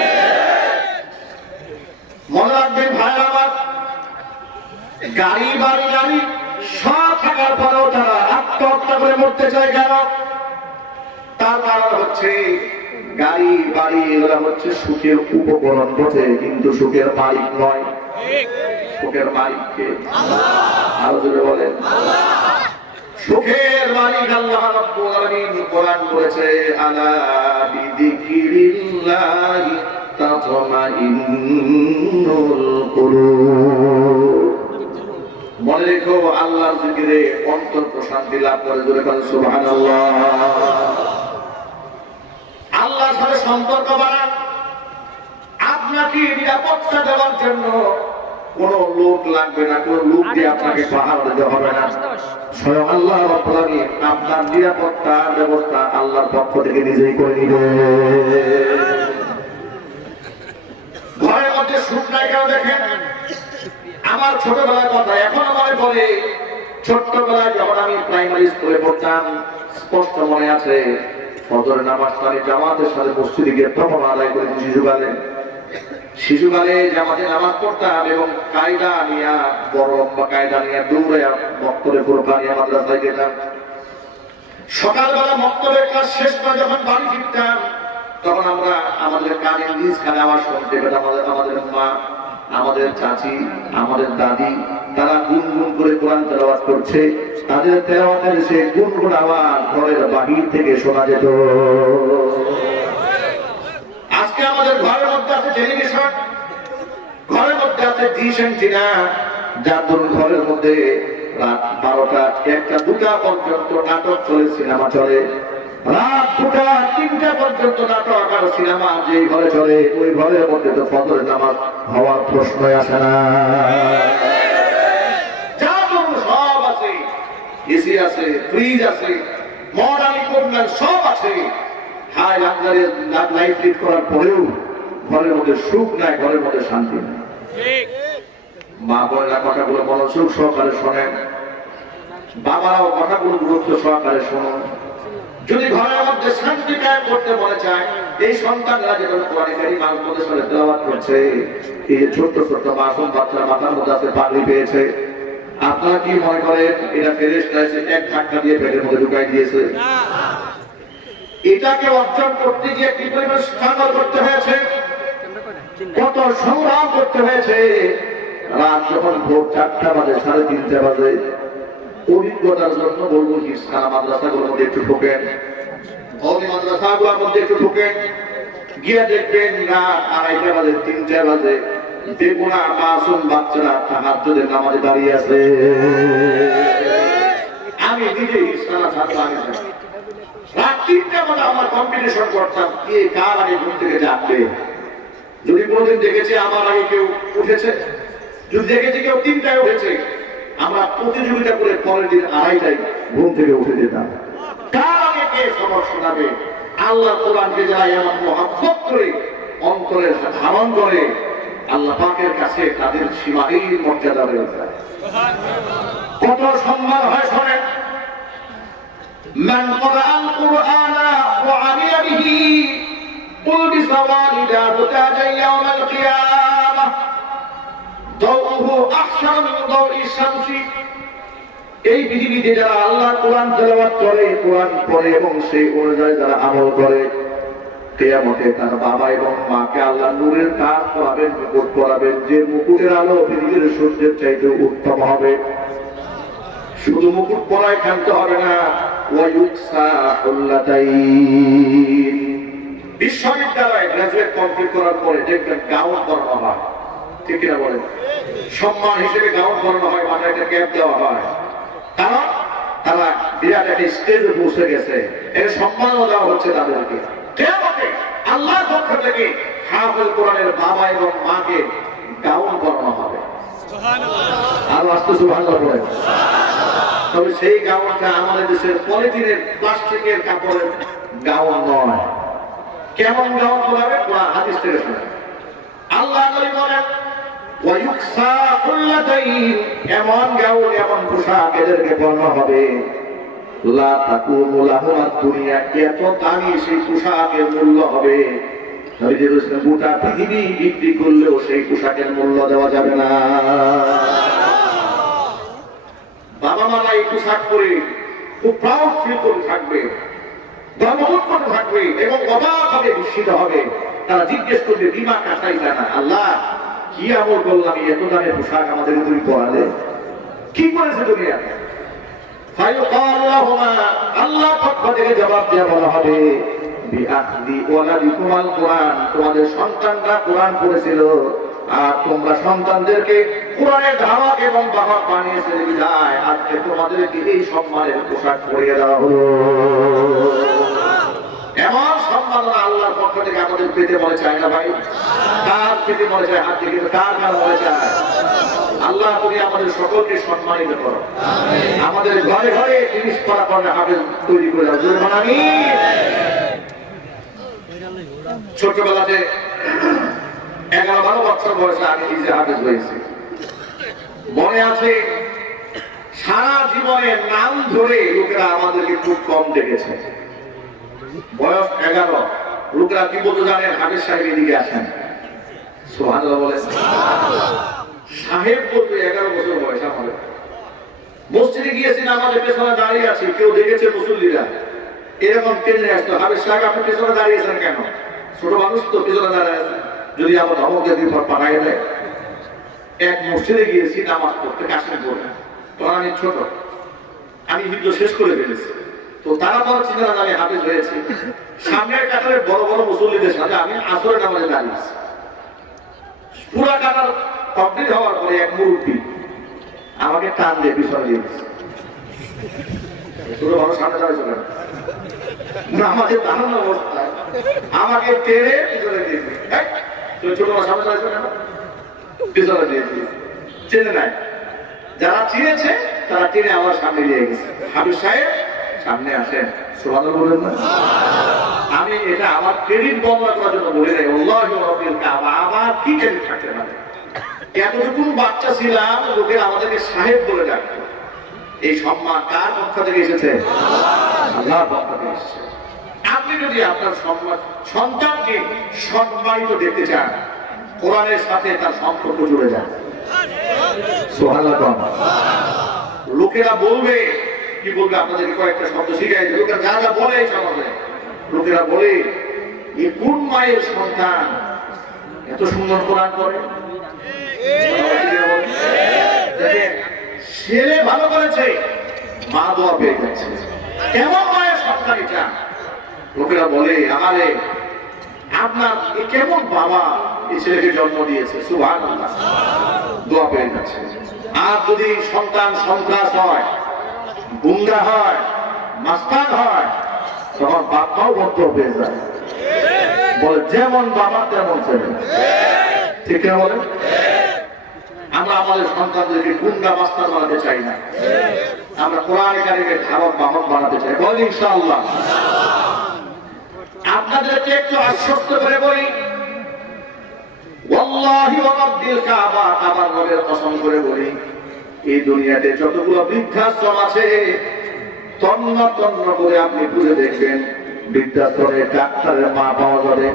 মনে রাখবেন ভাইয়ের আমার, গাড়ি বাড়ি গাড়ি সব থাকার পরেও তারা আত্মহত্যা করে মরতে চায় কেন? তার কারণ হচ্ছে গাড়ি বাড়ি এগুলা হচ্ছে সুখের উপকরণ বটে, কিন্তু সুখের মালিক নয়। সুখের মালিককে আরো জোরে বলেন, সুখের মালিক আল্লাহ রাব্বুল আলামিন কোরআন করেছে, আলা বিযিকরিল্লাহি তাতমাইন্নুল কুলুব। মনে রেখো, আল্লাহর জিকিরে অন্তর প্রশান্তি লাভ করে। জোরে বলেন সুবহানাল্লাহ। আল্লাহর সাথে সম্পর্ক বাড়ান। আপনাকে নিরাপত্তা দেওয়ার জন্য কোন লোক লাগবে না, কোন লোক দিয়ে আপনাকে পাহাড় দিতে হবে না। স্বয়ং আল্লাহ রাব্বুল আলামিন আপনার নিরাপত্তার ব্যবস্থা আল্লাহর পক্ষ থেকে নিজেই করে নিবে। ঘরের মধ্যে সুখ নাই কেন দেখেন? আমি প্রাইমারি স্কুলে পড়তাম, স্পষ্ট মনে আছে ফজরের নামাজটা আমি জামাতের সাথে মসজিদে গিয়ে তখন আদায় করেছি শিশুকালে জামাতে নামাজ পড়তাম এবং কায়দা নিয়ে বড় লম্বা কায়দা নিয়ে দৌড়ে মক্তবে ফুরকানিয়া মাদ্রাসায় যেতাম। সকালবেলা মক্তবের ক্লাস শেষ করে যখন বাড়ি ফিরতাম তখন আমরা আমাদের কানে নিজ কানে আওয়াজ শুনতে পেতাম। আমাদের মা, আমাদের চাচি, আমাদের দাদি তারা গুনগুন করে কোরআন তেলাওয়াত করছে। তাদের তেলাওয়াতের সে গুনগুন আওয়াজ ঘরের বাহির থেকে শোনা যেত। আজকে আমাদের ঘরের মধ্যে আছে টেলিভিশন, ঘরের মধ্যে আছে ডিশ অ্যান্টেনা, যার দরুন ঘরের মধ্যে রাত 12টা, 1টা, 2টা পর্যন্ত নাটক চলে, সিনেমা চলে। রাত 2টা, 3টা পর্যন্ত নাটক আর সিনেমা যে ঘরে চলে ওই ঘরের মধ্যে তো ফজরের নামাজ হওয়ার প্রশ্নই আসে না। যার দরুন সব আছে, এসি আছে, ফ্রিজ আছে, মডার্ন ইকুইপমেন্ট সব আছে। হাই লাক্সারি লাইফ লিড করার পরেও ঘরের মধ্যে সুখ নাই, ঘরের মধ্যে শান্তি নাই। মা বোনেরা কথাগুলো মনোযোগ সহকারে শোনেন, বাবারাও কথাগুলো গুরুত্ব সহকারে শোনেন। যদি ঘরের মধ্যে শান্তি কায়েম করতে মনে চায়, এই সন্তানরা যেমন কোরআন কারীম আলমদের সাথে তেলাওয়াত করছে, এই যে ছোট্ট ছোট্ট মাসুম বাচ্চারা মাথার মধ্যে আছে পাগড়ি পেয়েছে, আপনারা কি মনে করেন এটা ফেরেশতা এসে এক ধাক্কা দিয়ে পেটের মধ্যে ঢুকাই দিয়েছে? এটাকে অর্জন করতে গিয়ে কি পরিমাণ স্ট্রাগল করতে হয়েছে, কত সংগ্রাম করতে হয়েছে। রাত যখন ভোর 4টা বাজে, 3:30 বাজে, অভিজ্ঞতার জন্য বলবো হিফজখানা মাদ্রাসাগুলোর মধ্যে একটু ঢোকেন, মাদ্রাসাগুলোর মধ্যে একটু ঢোকেন, গিয়ে দেখবেন রাত 2:30 বাজে, 3টা বাজে, বেগুনা মাসুম বাচ্চারা তাহাজ্জুদের নামাজে দাঁড়িয়ে আছে। আমি নিজে হিফজখানা ছাত্র, আমি রাত 3টা বাজে আমার কম্পিটিশন করতাম কে কার আগে ঘুম থেকে জাগবে। যদি কোনদিন দেখেছি আমার আগে কেউ উঠেছে, যদি দেখেছি কেউ 3টায় উঠেছে, আমরা প্রতিযোগিতা করে পরের দিন 2:30টায় ঘুম থেকে উঠে যেতাম। কার আগে কে সবক শোনাবে? আল্লাহ কোরআনকে যারা এমন মহব্বত করে অন্তরে ধারণ করে, আল্লাহ পাকের কাছে তাদের সীমাহীন মর্যাদা হয়ে যায়। কত সম্মান হয় শোনেন। মান ক্বারাআল কুরআনা ওয়া আমিলা বিহি উলবিস ওয়ালিদাহু তাজান ইয়াউমাল কিয়ামাহ দাউহু আহসানু মিন দাউই শামসি। এই পৃথিবীতে যারা আল্লাহর কোরআন তেলাওয়াত করে, কোরআন পড়ে এবং সেই অনুযায়ী যারা আমল করে, কিয়ামতে তার বাবা এবং মাকে আল্লাহ নূরের তাজ পরাবেন, মুকুট পরাবেন, যে মুকুটের আলো পৃথিবীর সূর্যের চাইতে উত্তম হবে। শুধু মুকুট পরায় ক্ষান্ত হবে না, বিশ্ববিদ্যালয়ে গ্রাজুয়েট কমপ্লিট করার পরে দেখবেন গাউন পরানো হয়, ঠিক কিনা বলেন? সম্মান হিসেবে গাউন পরানো হয়, মাথায় একটা ক্যাপ দেওয়া হয়, কারণ তারা বিরাট একটা স্টেজে পৌঁছে গেছে, এর সম্মানও দেওয়া হচ্ছে তাদেরকে। কিয়ামতে আল্লাহর পক্ষ থেকে হাফেজ কোরআনের বাবা এবং মাকে গাউন পরানো হবে। আর আস্তে সুবহানাল্লাহ বলেন। তবে সেই গাউনটা আমাদের দেশের পলিথিনের প্লাস্টিকের কাপড়ের গাউন নয়। কেমন গাউন পরাবে? কোরআন হাদিস থেকে শুনে আল্লাহ নবী বলেন ওয়ায়ুকসা কুল্লাতাইন, এমন গাউন, এমন পোশাক এদেরকে পরানো হবে লা তাকুমু লাহুমাদ দুনিয়া, এত দামি সেই পোশাকের মূল্য হবে নবী যে বলেছেন গোটা পৃথিবী বিক্রি করলেও সেই পোশাকের মূল্য দেওয়া যাবে না। বাবা মারা এই পোশাক পরে খুব প্রাউড ফিল করে থাকবে, গর্ববোধ করে থাকবে এবং অবাক হবে, বিস্মিত হবে। তারা জিজ্ঞেস করবে বিমা কাটাই জানা, আল্লাহ কি আমল করলাম এত দামের পোশাক আমাদের তুমি পরালে, কি করেছে দুনিয়া? আল্লাহ পক্ষ থেকে জবাব দেওয়া বলা হবে তোমাদের সন্তানরা কোরআন পড়েছিল আর তোমরা সন্তানদেরকে কোরআনের ধাওয়াত এবং বাহক বানিয়েছে বিধায় আজকে তোমাদেরকে এই সম্মানের পোশাক পরিয়ে দেওয়া হলো। এমন সম্মাননা আল্লাহর পক্ষ থেকে আমাদের পেতে মনে চায় না ভাই? কার পেতে মনে চায়? হাত থেকে কার কার মনে চায়? আল্লাহ তুমি আমাদের সকলকে সম্মানিত করো, আমাদের ঘরে ঘরে জিনিস পড়া পড়া হাফেজ তৈরি করে দাও। ছোটবেলাতে 11-12 বছর বয়সে আমি নিজে হাফেজ হয়েছি। মনে আছে সারা জীবনে নাম ধরে লোকেরা আমাদেরকে খুব কম ডেকেছে। বয়স 11, লোকেরা কি বলতে জানেন? হাফেজ সাহেব এদিকে আসেন। সুবহানাল্লাহ বলে। সাহেব বলতে 11 বছর বয়স আমাদের। মসজিদে গিয়েছি, আমাদের পেছনে দাঁড়িয়ে আছি, কেউ দেখেছে মুসল্লিরা এরকম টেনে আসতো, হাফেজ সাহেব আপনি পেছনে দাঁড়িয়েছেন কেন? ছোট মানুষ তো পেছনে দাঁড়িয়ে আছে, যদি আমার ধমকের বিপদ পাঠাই দেয়। এক মসজিদে গিয়েছি নামাজ পড়তে, কাশিমপুরে। তখন আমি ছোট, আমি হিন্দু শেষ করে ফেলেছি। তো তারা বড় চিন্তা না, আমি হাফেজ হয়েছি। সামনের কাতারে বড় বড় মুসল্লিদের সাথে আমি আসরের নামাজে দাঁড়িয়েছি। পুরা কাতার কমপ্লিট হওয়ার পরে এক মুরব্বী আমাকে টান দিয়ে পিছনে দিয়েছে। ছোট মানুষ সামনে দাঁড়িয়েছিল না, আমাদের দাঁড়ানো অবস্থায় আমাকে টেনে পিছনে দিয়েছে। ছোট মানুষ সামনে দাঁড়িয়েছিল কেন? পিছনে দিয়েছে, চেনে নাই। যারা চিনেছে তারা টেনে আমার সামনে দিয়ে গেছে। হাফেজ সাহেব সামনে আসেন। সুবহানাল্লাহ বলেন না? আমি এটা আমার ক্রেডিট বর্ণনা করার জন্য বলি নাই। আল্লাহু রাব্বিল কাবা, আমার কি ক্রেডিট থাকতে পারে? এতটুকু বাচ্চা ছিলাম, লোকে আমাদেরকে সাহেব বলে ডাকতো। এই সম্মান কার পক্ষ থেকে এসেছে? আল্লাহর পক্ষ থেকে এসেছে। আপনি যদি আপনার সন্তানকে সম্মানিত দেখতে চান, কোরআনের সাথে তার সম্পর্ক জুড়ে যান। সুবহানাল্লাহ। লোকেরা বলবে, কি বলবে? আপনাদেরকে কয়েকটা শব্দ শিখাই। লোকেরা যা যা বলে এই সমাজে, লোকেরা বলে এই কোন মায়ের সন্তান এত সুন্দর কোরআন করে, ছেলে ভালো করেছে, মা দোয়া পেয়ে যাচ্ছে। কেমন মায়ের সন্তান এটা? লোকেরা বলে, আরে আপনার কেমন বাবা এই ছেলেকে জন্ম দিয়েছে, সুবহানাল্লাহ, দোয়া পেয়ে যাচ্ছে। আর যদি সন্তান সন্ত্রাস হয়, গুন্ডা হয়, মাস্তান হয়, তখন বাবাও বন্ধ পেয়ে যায়। বলে যেমন বাবা তেমন ছেলে। ঠিক না বলে? আমরা আমাদের সন্তানদেরকে গুন্ডা মাস্তান বানাতে চাই না, আমরা কোরআন কারিমের ধারক বাহক বানাতে চাই। বলি ইনশাআল্লাহ। আপনাদেরকে একটু আশ্বস্ত করে বলি, ওয়াল্লাহি ওয়া রাব্বিল কাবা, কাবার রবের কসম করে বলি, এই দুনিয়াতে যতগুলো বৃদ্ধাশ্রম আছে, তন্ন তন্ন করে আপনি খুঁজে দেখবেন, বৃদ্ধাশ্রমে ডাক্তারের মা পাওয়া যাবে।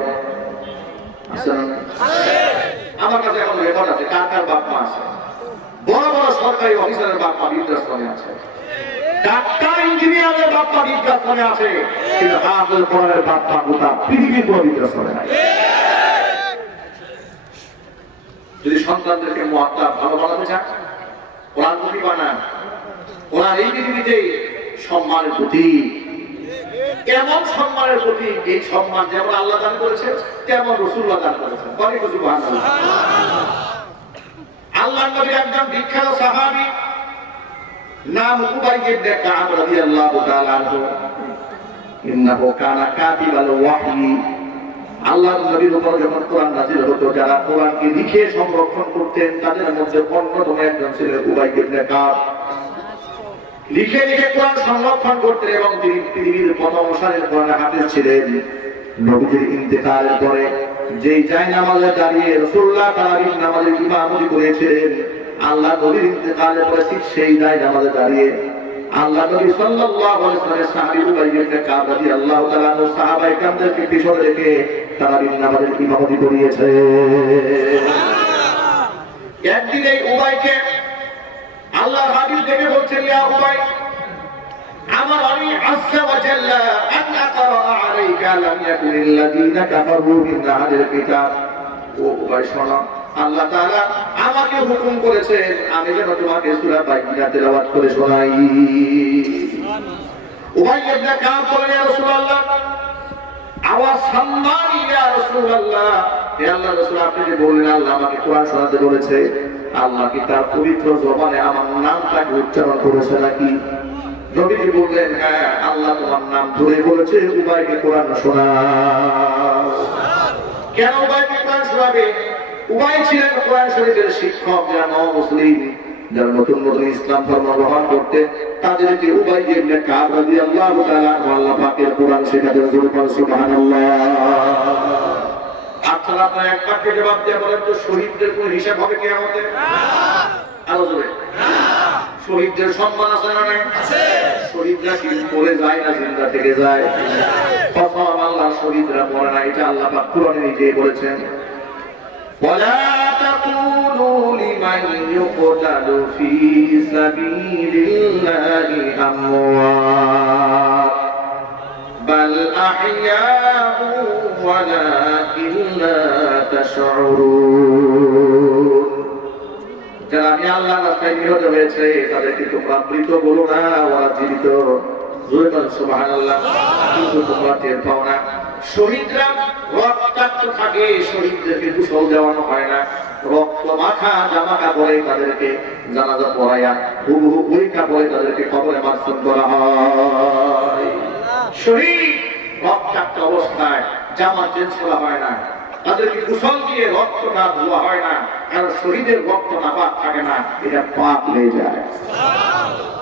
আমার কাছে এখন রেকর্ড আছে কার কার বাপ মা আছে। বড় বড় সরকারি অফিসারের বাপ মা বৃদ্ধাশ্রমে আছে, ডাক্তার ইঞ্জিনিয়ারের বাপ মা বৃদ্ধাশ্রমে আছে, কিন্তু হাফেজ কোরআনের বাপ মা গোটা পৃথিবীর কোনো বৃদ্ধাশ্রমে নাই। যদি সন্তানদেরকে মুআদ্দাব ভালো বানাতে চান, কোরআনমুখী বানান। কোরআন এই পৃথিবীতে সম্মানের প্রতীক, এমন সম্মানের প্রতীক, এই সম্মান যেমন আল্লাহ দান করেছে তেমন রাসূলুল্লাহ দান করেছেন। বলি সুবহানাল্লাহ। আল্লাহর নবীর একজন বিখ্যাত সাহাবী নাম উবাই ইবনে কাব রাদিয়াল্লাহু তাআলা আনহু। ইন্নাহু কানা কাতিবাল ওয়াহয়ি। আল্লাহর নবীর উপর যখন কোরআন নাযিল হতো, যারা কোরআনকে লিখে সংরক্ষণ করতেন তাদের মধ্যে অন্যতম একজন ছিলেন উবাই ইবনে কাব। লিখে লিখে কোরআন সংরক্ষণ করতেন এবং তিনি পৃথিবীর প্রথম সারির কোরআনের হাফেজ ছিলেন। নবীজির ইন্তেকালের পরে যেই জায়নামাজে দাঁড়িয়ে রাসূলুল্লাহ তারাবির নামাজের ইমামতি করেছিলেন, আল্লাহ নবীর ইন্তেকালের পরে ঠিক সেই জায়নামাজে দাঁড়িয়ে আল্লাহ নবী সাল্লাল্লাহু আলাইহি ওয়াসাল্লামের সাহাবী উবাই ইবনে কাব রাদিয়াল্লাহু তাআলা আনহু সাহাবায়ে কেরামদেরকে পিছনে রেখে তারাবির নামাজের ইমামতি করিয়েছে। একদিন এই উবাইকে আল্লাহর হাবিব দেখে বলছেন, ইয়া উবাই, আমারনি আযজা ওয়া জাল্লা আন আকরা আলাইকা লাম ইয়াকুনিল লাযীনা কাফারু মিন আহলিল কিতাব। ও উবাই শোনো, আল্লাহ তাআলা আমাকে হুকুম করেছেন আমি যেন তোমাকে সূরা বাইয়িনা তেলাওয়াত করে শোনাই। উবাই ইবনে কাব বলেন, ইয়া রাসূলুল্লাহ, আওয়াজ সম্মানি ইয়া রাসূলুল্লাহ, হে আল্লাহর রাসূল, আপনি যে বললেন আল্লাহ আমাকে কোরআন শোনাতে বলেছে, আল্লাহ কি তার পবিত্র জবানে আমার নামটাকে উচ্চারণ করেছে নাকি? নবীজি বললেন, হ্যাঁ, আল্লাহ তোমার নাম ধরে বলেছে উবাইকে কোরআন শোনাও। কেন উবাইকে কোরআন শোনাবে? উবাই ছিলেন কোরআন শরীফের শিক্ষক, যারা মুসলিম, যারা নতুন নতুন ইসলাম ধর্ম গ্রহণ করতে, তাদেরকে উবাই ইবনে কাব রাদিয়াল্লাহু তাআলা আল্লাহ পাকের কোরআন শেখাতেন। সুবহানাল্লাহ। আপনারা আপনারা এক বাক্যে জবাব দিয়ে বলেন তো, শহীদদের কোন হিসাব হবে কিয়ামতে? আরো জোরে। শহীদদের সম্মান আছে না নাই? শহীদরা কি পড়ে যায় না জিন্দা থেকে যায়? কসম আল্লাহ, শহীদরা পড়ে না, এটা আল্লাহ পাক কুরআনে নিজেই বলেছেন। ولا تقولوا لمن يقتل في سبيل الله أموات بل أحياء ولكن لا تشعرون। যারা আমি আল্লাহর রাস্তায় নিহত হয়েছে তাদেরকে তোমরা মৃত বলো না, ওরা জীবিত। জোরে বলেন সুবহানাল্লাহ। কিন্তু তোমরা টের পাও না। শহীদরা রক্তাক্ত থাকে, শহীদদেরকে গোসল দেওয়ানো হয় না, রক্ত মাখা জামা কাপড়ে তাদেরকে জানাজা পড়াইয়া হুবহু ওই কাপড়ে তাদেরকে কবরে মার্জন করা হয়। শহীদ রক্তাক্ত অবস্থায় জামা চেঞ্জ করা হয় না, তাদেরকে গোসল দিয়ে রক্তটা ধোয়া হয় না, কারণ শহীদের রক্ত নাপাক থাকে না, এটা পাপ হয়ে যায়।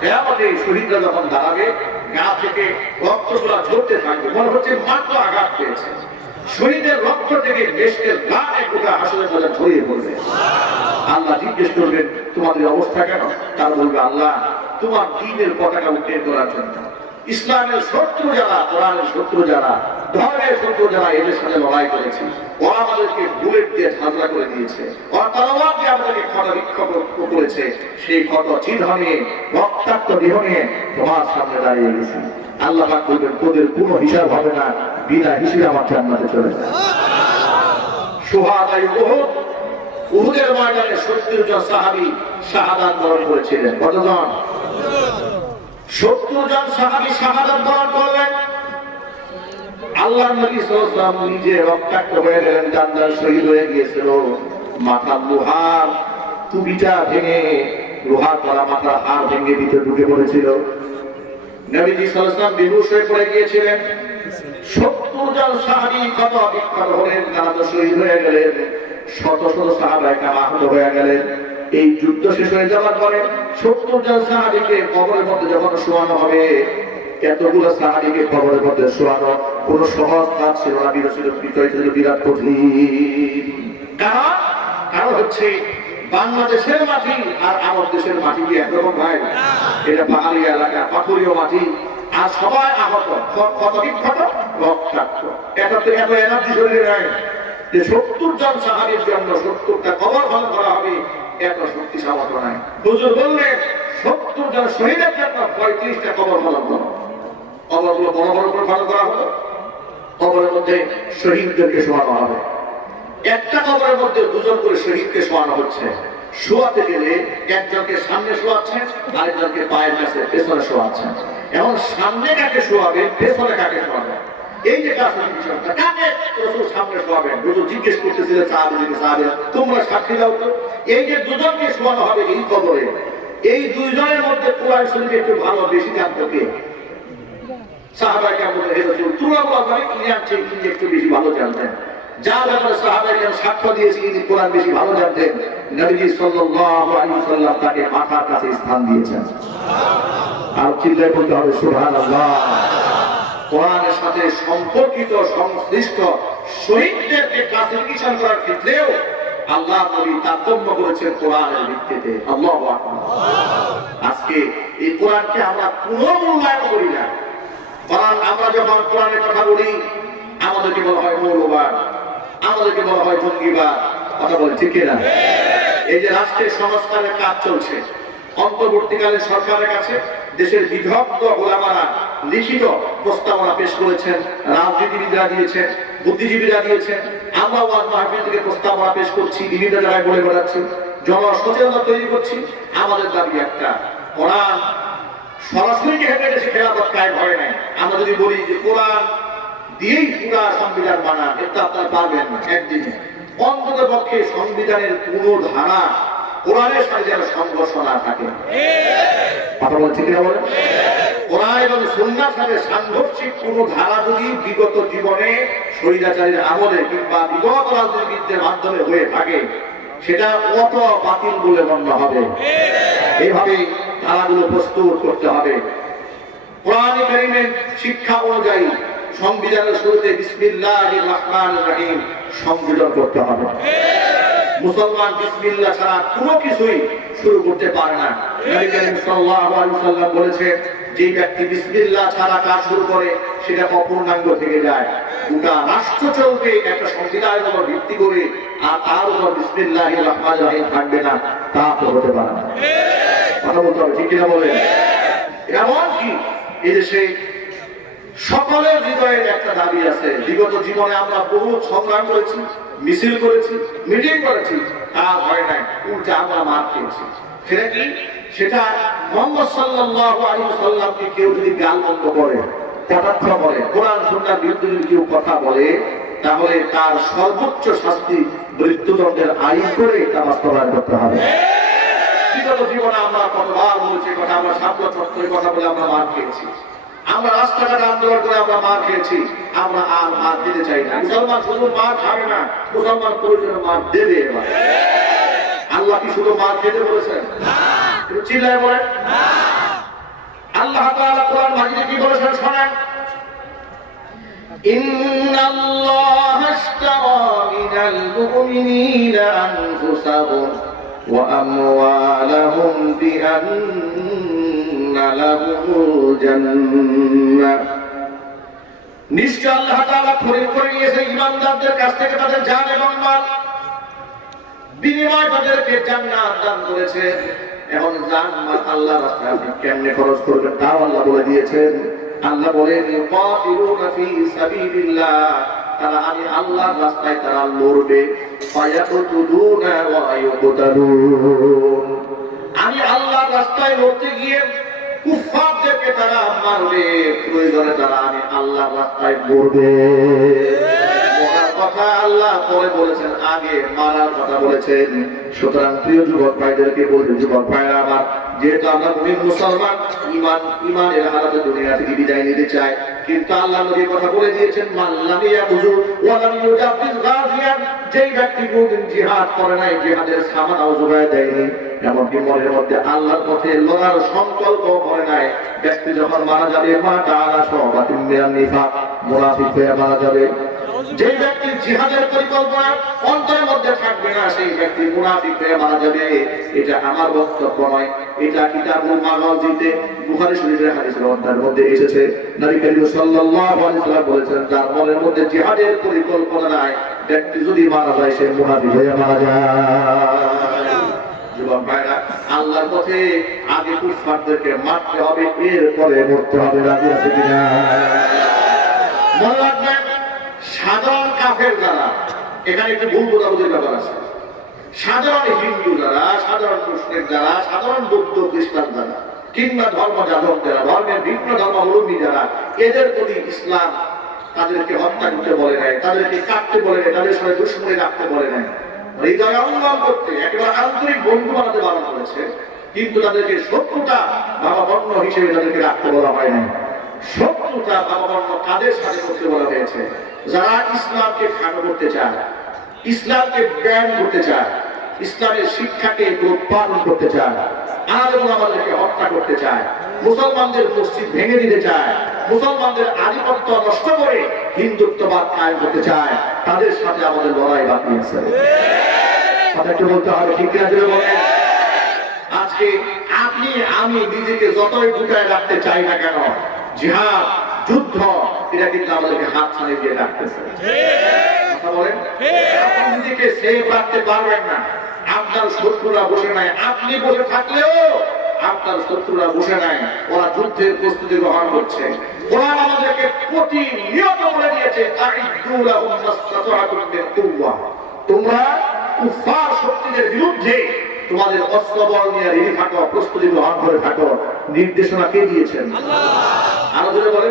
কিয়ামতে শহীদরা যখন দাঁড়াবে, গা থেকে রক্তগুলা ঝরতে থাকবে, মনে হচ্ছে মাত্র আঘাত পেয়েছে। শহীদের রক্ত থেকে দেশের গায়ে গোটা হাসরের মধ্যে ছড়িয়ে পড়বে। আল্লাহ জিজ্ঞেস করবেন তোমাদের অবস্থা কেন? তারা বলবে আল্লাহ তোমার দ্বীনের পতাকা উত্তোলন করার জন্য ইসলামের শত্রু যারা, কোরআনের শত্রু যারা, ধর্মের শত্রু যারা, এদের সাথে লড়াই করেছে, ওরা আমাদেরকে বুলেট দিয়ে ঝাঁঝরা করে দিয়েছে, ওরা তলোয়ার দিয়ে আমাদেরকে ক্ষত বিক্ষত করেছে, সেই ক্ষত চিহ্ন নিয়ে রক্তাক্ত দেহ নিয়ে তোমার সামনে দাঁড়িয়ে গেছি। আল্লাহ পাক বলবেন তোদের কোনো হিসাব হবে না, বিনা হিসেবে আমার জান্নাতে চলে যায়। শুহাদায়ে উহুদ, উহুদের ময়দানে 70 জন সাহাবী শাহাদাত বরণ করেছিলেন। কতজন? 70 জন সাহাবী শাহাদাত বরণ করলেন। আল্লাহর নবী সাল্লাল্লাহু আলাইহি ওয়াসাল্লাম নিজে রক্তাক্ত হয়ে গেলেন, জানদার শহীদ হয়ে গিয়েছিল। মাথার লোহার টুপিটা ভেঙে, লোহার পরা মাথার হাড় ভেঙে ভিতরে ঢুকে পড়েছিল। নবীজি সাল্লাল্লাহু আলাইহি ওয়াসাল্লাম বেহুশ হয়ে পড়ে গিয়েছিলেন। 70 জন সাহাবী ক্ষত বিক্ষত হলেন, জানদার শহীদ হয়ে গেলেন। শত শত সাহাবায়ে কেরাম আহত হয়ে গেলেন। এই যুদ্ধ শেষ হয়ে যাওয়ার পরে 70 জন সাহাবীকে কবরের মধ্যে যখন শোয়ানো হবে, এতগুলো সাহাবীকে কবরের মধ্যে শোয়ানো কোন সহজ কাজ ছিল না, বিরাট কঠিন। কারণ হচ্ছে বাংলাদেশের মাটি আর আমার দেশের মাটি কি একরকম ভাই? এটা পাহাড়ি এলাকা, পাথরীয় মাটি, আর সবাই আহত, ক্ষত বিক্ষত, রক্তাক্ত। এটা তো এত এনার্জি শরীরে নেয় যে 70 জন সাহাবীর জন্য 70টা কবর ভালো করা হবে, এত শক্তি সামর্থ্য নাই। হুজুর বললেন 70 জন শহীদের জন্য 35টা কবর ভালো করো। কবরগুলো বড় বড় করে ভালো করা হলো, কবরের মধ্যে শহীদদেরকে শোয়ানো হবে। একটা কবরের মধ্যে 2 জন করে শহীদকে শোয়ানো হচ্ছে। শোয়াতে গেলে একজনকে সামনে শোয়াচ্ছেন, আরেকজনকে পায়ের কাছে পেছনে শোয়াচ্ছেন। এখন সামনে কাকে শোয়াবে, পেছনে কাকে শোয়াবে, এই যে কাজ কাকে রাসূল সামনে শোয়াবেন? হুজুর জিজ্ঞেস করতেছিলেন সাহাবীদেরকে, সাহাবীরা তোমরা সাক্ষী দাও তো, এই যে 2 জনকে শোয়ানো হবে এই কবরে, এই 2 জনের মধ্যে কোরআন শরীফ একটু ভালো বেশি জানতো কে? সাহাবায়ে কেরাম বললেন হে রাসূল তুলনামূলক ভাবে ইনি একটু বেশি ভালো জানতেন। যা ব্যাপারে সাহাবায়ে কেরাম সাক্ষ্য দিয়েছে ইনি কোরআন বেশি ভালো জানতেন, নবীজি সাল্লাল্লাহু আলাইহি ওয়াসাল্লাম তাকে মাথার কাছে স্থান দিয়েছেন। আর চিল্লায় বলতে হবে সুবহানাল্লাহ। কোরআনের সাথে সম্পর্কিত সংশ্লিষ্ট শহীদদেরকে ক্লাসিফিকেশন করার ক্ষেত্রেও আল্লাহ নবী তারতম্য করেছেন কোরআনের ভিত্তিতে। আল্লাহু আকবার। আজকে এই কোরআনকে আমরা কোনো মূল্যায়ন করি না, কারণ আমরা যখন কোরআনের কথা বলি আমাদেরকে বলা হয় মৌলবাদ, আমাদেরকে বলা হয় জঙ্গিবাদ। কথা বলে ঠিক না? এই যে রাষ্ট্রের সংস্কারের কাজ চলছে, অন্তর্বর্তীকালীন সরকারের কাছে দেশের বিদগ্ধ ওলামারা লিখিত প্রস্তাবনা পেশ করেছেন, রাজনীতিবিদরা দিয়েছেন, বুদ্ধিজীবীরা দিয়েছেন, আমরা ওয়াজ মাহফিল থেকে প্রস্তাবনা পেশ করছি, বিভিন্ন জায়গায় বলে বেড়াচ্ছি, জনসচেতনতা তৈরি করছি। আমাদের দাবি একটা, কোরআন সরাসরি যেখানে দেশে খেলাফত কায়েম হয় নাই, আমরা যদি বলি যে কোরআন দিয়েই পুরা সংবিধান বানান, এটা আপনারা পারবেন না একদিনে। অন্তত পক্ষে সংবিধানের কোনো ধারা কোরআনের সাথে যেন সংঘর্ষ না থাকে। কথা বলছি কিনা বলেন? কোরআন এবং সুন্নাহর সাথে সাংঘর্ষিক কোন ধারা যদি বিগত জীবনে স্বৈরাচারীর আমলে কিংবা বিগত রাজনীতিবিদদের মাধ্যমে হয়ে থাকে, সেটা অত বাতিল বলে গণ্য হবে। এইভাবে ধারাগুলো প্রস্তুত করতে হবে। কোরআন কারীমের শিক্ষা অনুযায়ী সংবিধানের শুরুতে বিসমিল্লাহির রহমানির রহিম সংযোজন করতে হবে। মুসলমান বিসমিল্লাহ ছাড়া কোনো কিছুই শুরু করতে পারে না। নবী করিম সাল্লাল্লাহু আলাইহি ওয়াসাল্লাম বলেছে, যে ব্যক্তি বিসমিল্লাহ ছাড়া কাজ শুরু করে সেটা অপূর্ণাঙ্গ থেকে যায়। গোটা রাষ্ট্র চলবে একটা সংবিধানের উপর ভিত্তি করে, আর তার উপর বিসমিল্লাহির রহমানির রহিম থাকবে না, তা তো হতে পারে না। কথা বলতে হবে, ঠিক কিনা বলেন? এমনকি এই দেশে সকলের হৃদয়ের একটা দাবি আছে। বিগত জীবনে আমরা বহু সংগ্রাম করেছি, মিছিল করেছি, মিটিং করেছি, কাজ হয় নাই, উল্টে আমরা মার খেয়েছি। সেটা কি? সেটা মুহাম্মদ সাল্লাল্লাহু আলাইহি ওয়াসাল্লামকে কেউ যদি গালমন্দ করে, কটাক্ষ করে, কোরআন সুন্নাহর বিরুদ্ধে যদি কেউ কথা বলে, তাহলে তার সর্বোচ্চ শাস্তি মৃত্যুদণ্ডের আইন করে তা বাস্তবায়ন করতে হবে। বিগত জীবনে আমরা কতবার বলেছি কথা, আমরা শাপলা চত্বরে কথা বলে আমরা মার খেয়েছি, আমরা রাস্তাঘাটে আন্দোলন করে আমরা মার খেয়েছি, আমরা আর মার দিতে চাই না। মুসলমান শুধু মার খাবে না, মুসলমান প্রয়োজনে মার দেবে। এবার আল্লাহ কি শুধু মার খেতে বলেছেন? চিল্লায় বলেন। আল্লাহ তাআলা কোরআন মাজিদে কি বলেছেন শোনেন, ইন্নাল্লাহা আশতারা মিনাল মুমিনিনা আনফুসাহুম ওয়া আমওয়ালাহুম বিআন্না লাহুমুল জান্নাহ। নিশ্চয় আল্লাহ তাআলা খরিদ করে নিয়েছে ঈমানদারদের কাছ থেকে তাদের জান এবং মাল, বিনিময় তাদেরকে জান্নাত দান করেছে। এখন জান মাল আল্লাহর রাস্তায় আপনি কেমনে খরচ করবেন তাও আল্লাহ বলে দিয়েছেন। আল্লাহ বলেন, ইউকাতিলুনা ফি সাবিলিল্লাহ, তারা আমি আল্লাহর রাস্তায় তারা লড়বে, ফায়াকুতুলুনা ওয়া ইউকতালুন, আমি আল্লাহর রাস্তায় লড়তে গিয়ে কুফফারদেরকে তারা মারবে, প্রয়োজনে তারা আমি আল্লাহর রাস্তায় মরবে। মরার কথা আল্লাহ পরে বলেছেন, আগে মারার কথা বলেছেন। সুতরাং প্রিয় যুবক ভাইদেরকে বলবেন, যুবক ভাইরা আমার, যেহেতু আমরা মুমিন মুসলমান, ইমানের হালাতে দুনিয়া থেকে বিদায় নিতে চাই, কিন্তু আল্লাহ নবীর কথা বলে দিয়েছেন, মান লাম ইয়াবুযু ওয়া লাম ইউজাফিজ গাজিয়ান, যেই ব্যক্তি কোনদিন জিহাদ করে নাই, জিহাদের সামানাও জোগায় দেয়নি, এমনকি মনের মধ্যে আল্লাহর পথে লড়ার সংকল্প করে নাই, ব্যক্তি যখন মারা যাবে, মা তাআলা শাবাতিন মিনান নিফাক, মুনাফিক হয়ে মারা যাবে। যে ব্যক্তি জিহাদের পরিকল্পনা অন্তরের মধ্যে থাকবে না, সেই ব্যক্তি মুনাফিক হয়ে মারা যাবে। এটা আমার বক্তব্য নয়, এটা কিতাবুল মাগাজিতে বুখারী শরীফের হাদিসের অধ্যায়ের মধ্যে এসেছে। নবী করিম সাল্লাল্লাহু আলাইহি ওয়াসাল্লাম বলেছেন, যার মনের মধ্যে জিহাদের পরিকল্পনা নাই, ব্যক্তি যদি মারা যায় সে মুনাফিক হয়ে মারা যায়। যুবক ভাইরা, আল্লাহর পথে আগে কুফফারদেরকে মারতে হবে, এরপরে মরতে হবে। রাজি আছে কিনা? মনে রাখবেন, সাধারণ কাফের যারা, এখানে একটু ভুল বোঝাবুঝির ব্যাপার আছে। সাধারণ হিন্দু যারা, সাধারণ মুসলিম যারা, সাধারণ বৌদ্ধ খ্রিস্টান যারা, কিংবা ধর্ম যাজক যারা, ধর্মের ভিন্ন ধর্মাবলম্বী যারা, এদের প্রতি ইসলাম তাদেরকে হত্যা করতে বলে নাই, তাদেরকে কাটতে বলে নাই, তাদের সঙ্গে দুশ্মনী রাখতে বলে নাই, হৃদয় অনুমান করতে, একেবারে আন্তরিক বন্ধু বানাতে বারণ করেছে। কিন্তু তাদেরকে শত্রুতা ভাবাপন্ন হিসেবে তাদেরকে রাখতে বলা হয় নাই। শত্রুতা ভাবাপন্ন কাদের সাথে করতে বলা হয়েছে? যারা ইসলামকে খাটো করতে চায়, ইসলামকে ব্যান করতে চায়, ইসলামের শিক্ষাকে উৎপাদন করতে চায়, আমাদেরকে হত্যা করতে চায়, মুসলমানদের মসজিদ ভেঙে দিতে চায়, মুসলমানদের আধিপত্য নষ্ট করে হিন্দুত্ববাদ কায়েম করতে চায়, তাদের সাথে আমাদের লড়াই বাকি আছে। কথা একটু বলতে হবে, ঠিক কিনা জোরে বলেন। আজকে আপনি আমি নিজেকে যতই ঢুকায় রাখতে চাই না কেন, জিহাদ, যুদ্ধ, এটা কিন্তু আমাদেরকে হাত ছাড়িয়ে দিয়ে রাখতেছে। কথা বলেন, আপনি নিজেকে সেফ রাখতে পারবেন না। আপনার শত্রুরা বসে নাই, আপনি বসে থাকলেও আপনার শত্রুরা বসে নাই, ওরা যুদ্ধের প্রস্তুতি গ্রহণ করছে। কোরআন আমাদেরকে প্রতিনিয়ত বলে দিয়েছে, তোমরা কুফফার শক্তিদের বিরুদ্ধে তোমাদের অস্ত্রবল নিয়ে রেডি থাকো, প্রস্তুতি গ্রহণ করে থাকো। নির্দেশনা কে দিয়েছেন? আরো ধরে বলে,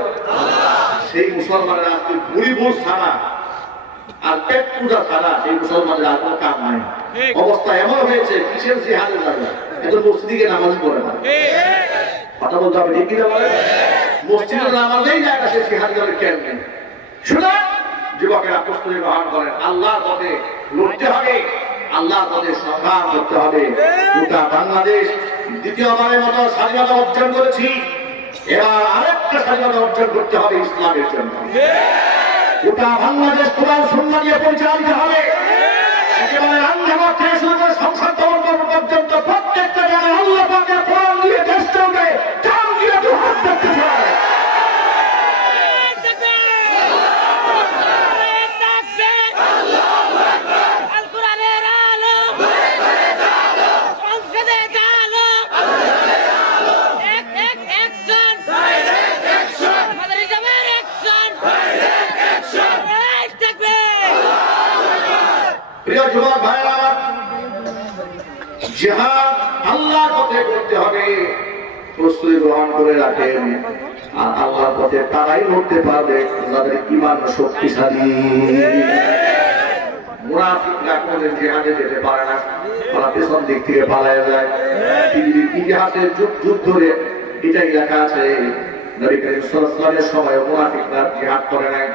সেই মুসলমানেরা আজকে বুড়ি বুঝ ছাড়া আর পেট পূজা ছাড়া সেই মুসলমানের আর কোনো কাম নাই। অবস্থা এমন হয়েছে, কিসের জিহাদের জায়গা, এত মসজিদে নামাজ পড়ে না। কথা বলতে হবে, ঠিক কিনা বলে? মসজিদের নামাজেই জায়গা, সে জিহাদ যাবে কেমনে? সুতরাং যুবকেরা প্রস্তুতি গ্রহণ করেন, আল্লাহর পথে লড়তে হবে, আল্লাহর পথে সংগ্রাম করতে হবে। গোটা বাংলাদেশ দ্বিতীয়বারের মতো স্বাধীনতা অর্জন করেছি, এবার আরেকটা স্বাধীনতা অর্জন করতে হবে ইসলামের জন্য। গোটা বাংলাদেশ কোরআন সুন্নাহ দিয়ে পরিচালিত হবে, একেবারে রাঙ্গামাটি প্রিয় যুবক ভাইরা আমার, জিহাদ আল্লাহর পথে করতে হবে, প্রস্তুতি গ্রহণ করে রাখেন। আর আল্লাহর পথে তারাই লড়তে পারবে যাদের ঈমান শক্তিশালী। মুনাফিকরা কোনদিন জিহাদে যেতে পারে না, ওরা পেছন দিক থেকে পালায় যায়। ইতিহাসের যুগ ধরে এটাই লেখা আছে, নবী করিম সাল্লাল্লাহু আলাইহি ওয়াসাল্লামের সময় মুনাফিকরা জিহাদ করে নাই।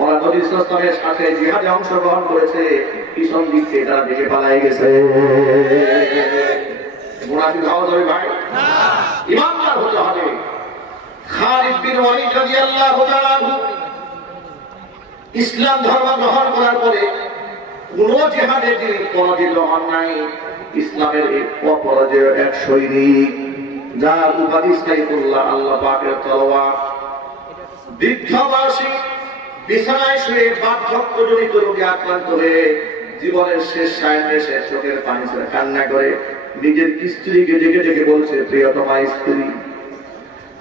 ওরা নবী সাল্লাল্লাহু আলাইহি ওয়াসাল্লামের সাথে জিহাদে অংশগ্রহণ করেছে, পিছন দিক থেকে তারা দেখে পালায় গেছে। মুনাফিক হওয়া যাবে ভাই না, ঈমানদার হতে হবে। খালিদ বিন ওয়ালিদ রাদিয়াল্লাহু তাআলা ইসলাম ধর্ম গ্রহণ করার পরে কোন জিহাদে তিনি পরাজিত হন নাই। ইসলামের এক অপরাজেয় এক সৈনিক, যার উপাধি সাইফুল্লাহ, আল্লাহ পাকের তলোয়ার। বৃদ্ধ বয়সী বিছানায় শুয়ে বার্ধক্যজনিত রোগে আক্রান্ত হয়ে জীবনের শেষ সায়নে শেষ চোখের পানি ছেড়ে কান্না করে নিজের স্ত্রীকে ডেকে ডেকে বলছে, প্রিয়তমা স্ত্রী,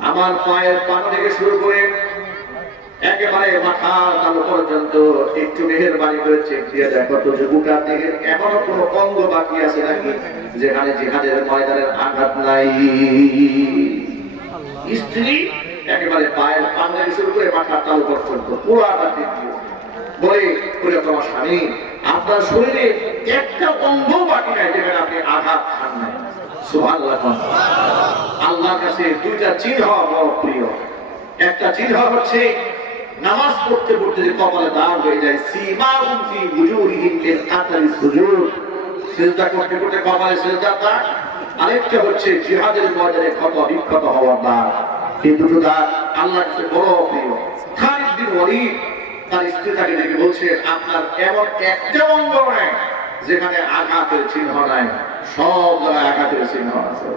আমার পায়ের পাতা থেকে শুরু করে একেবারে মাথার তালু পর্যন্ত একটু মেহেরবানি করে চেক দিয়ে দেখো তো যে বুকের দিকে এখনো কোনো অঙ্গ বাকি আছে নাকি যেখানে জিহাদের ময়দানের আঘাত নাই। স্ত্রী একেবারে পায়ের পান থেকে শুরু করে মাথার তালু পর্যন্ত পুরো আঘাত দিচ্ছে, বলে প্রিয়তমা স্বামী, আপনার শরীরে একটা অঙ্গ বাকি নাই যেখানে আপনি আঘাত খান নাই। সুবহানাল্লাহ। আল্লাহর কাছে দুইটা চিহ্ন বড় প্রিয়। একটা চিহ্ন হচ্ছে নামাজ পড়তে পড়তে যে কপালে দাগ হয়ে যায়, সীমাউন ফি বুজুহিহিম মিন আতারিস সুজুদ, সিজদা করতে করতে কপালে সিজদার দাগ। আরেকটা হচ্ছে জিহাদের ময়দানে ক্ষত বিক্ষত হওয়ার দাগ। এই দুটো দাগ আল্লাহর কাছে বড় প্রিয়। খালিদ বিন ওয়ালিদ তার স্ত্রী তাকে ডেকে বলছে, আপনার এমন একটা অঙ্গ নাই যেখানে আঘাতের চিহ্ন নাই, সব জায়গায় আঘাতের চিহ্ন আছে।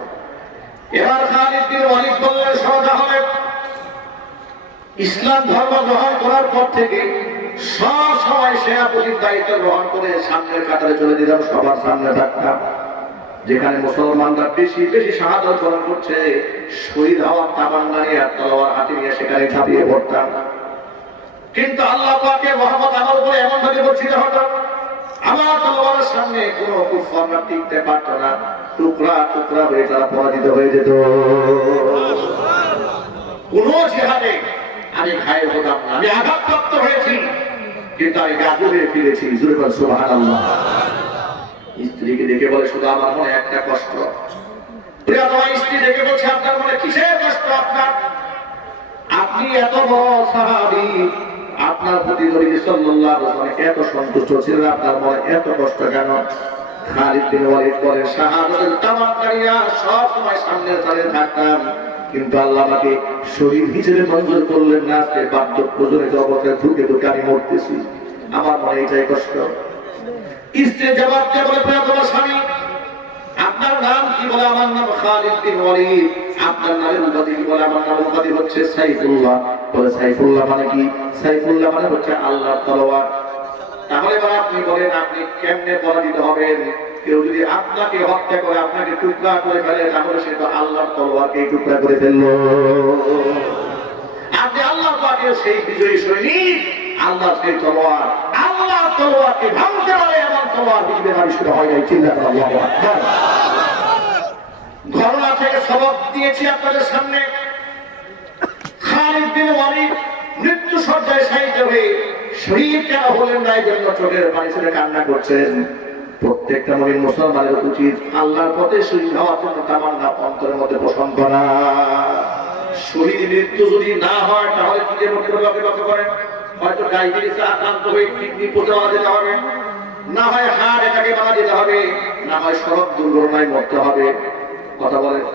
এবার খালিদ বিন ওয়ালিদ বললেন, সহজা হবে। ইসলাম ধর্ম গ্রহণ করার পর থেকে সব সময় সেনাপতির দায়িত্ব গ্রহণ করে সামনের কাতারে চলে দিলাম, সবার সামনে থাকতাম। যেখানে মুসলমানরা বেশি বেশি শাহাদাত বরণ করছে, শহীদ হওয়ার তামান্না নিয়ে তলোয়ার হাতে নিয়ে সেখানে ঝাঁপিয়ে পড়তাম। কিন্তু আল্লাহ পাকের রহমত আমার উপরে এমন ভাবে বর্ষিত হতো, আমার তলোয়ারের সামনে কোনো কুফাররা টিকতে পারত না, টুকরা টুকরা হয়ে তারা পরাজিত হয়ে যেত। কোন জিহাদে আমি ঘায়েল হতাম না, আমি আঘাতপ্রাপ্ত হয়েছি কিন্তু আমি গাজু হয়ে ফিরেছি। সুবহানাল্লাহ। স্ত্রীকে দেখে বলে, শুধু আমার মনে একটা কষ্ট। প্রিয়তমা স্ত্রী দেখে বলছে, আপনার মনে কিসের কষ্ট? আপনার, আপনি এত বড় সাহাবী, আপনার প্রতি নবী সাল্লাল্লাহু আলাইহি ওয়াসাল্লাম এত সন্তুষ্ট ছিলেন, আপনার মনে এত কষ্ট কেন? খালিদ বিন ওয়ালিদ বলেন, শাহাদাতের তামান্না নিয়ে সব সময় সামনে দাঁড়িয়ে থাকতাম, কিন্তু আল্লাহ আমাকে শহীদ হিসেবে মঞ্জুর করলেন না। আজকে বার্ধক্যজনিত অবস্থায় ধুকে ধুকে আমি মরতেছি, আমার মনে এটাই কষ্ট। স্ত্রী জবাব দিয়ে বলে, প্রিয়তমা স্বামী, আপনার নাম কি? বলে, আমার নাম খালিদ বিন ওয়ালিদ। আপনার নামের উপাধি কি? বলে, আমার নামের উপাধি হচ্ছে সাইফুল্লাহ। বলে, সাইফুল্লাহ মানে কি? সাইফুল্লাহ মানে হচ্ছে আল্লাহর তলোয়ার। তাহলে আপনি বলেন, আপনি কেমনে পরাজিত হবেন? কেউ যদি আপনাকে হত্যা করে, আপনাকে টুকরা করে ফেলে, তাহলে সে তো আল্লাহর তলোয়ারকে টুকরা করে ফেললো। আপনি আল্লাহ পাকের সেই বিজয়ী সৈনিক, আল্লাহর সেই তলোয়ার, আল্লাহ তলোয়ারকে ভাঙতে পারে এমন তলোয়ার পৃথিবীতে আবিষ্কৃত হয় নাই। চিন্তা করা আল্লাহু আকবার। ঘটনা থেকে সবক দিয়েছি আপনাদের সামনে। খালিদ বিন ওয়ালিদ মৃত্যু শয্যায় শায়িত হয়ে শহীদ কেন হলেন না, এই জন্য চোখের পানি ছেড়ে কান্না করছেন। প্রত্যেকটা মুমিন মুসলমানের উচিত আল্লাহর পথে শহীদ হওয়ার জন্য তামান্না অন্তরের মধ্যে পোষণ করা। শহীদ মৃত্যু যদি না হয় তাহলে কি মধ্যে লক্ষ্য করেন, হয়তো ডায়াবেটিসে আক্রান্ত হয়ে কিডনি পচে মারা যেতে হবে, না হয় হার্ট এটাকে মারা যেতে হবে, না হয় সড়ক দুর্ঘটনায় মরতে হবে। কথা বলেন,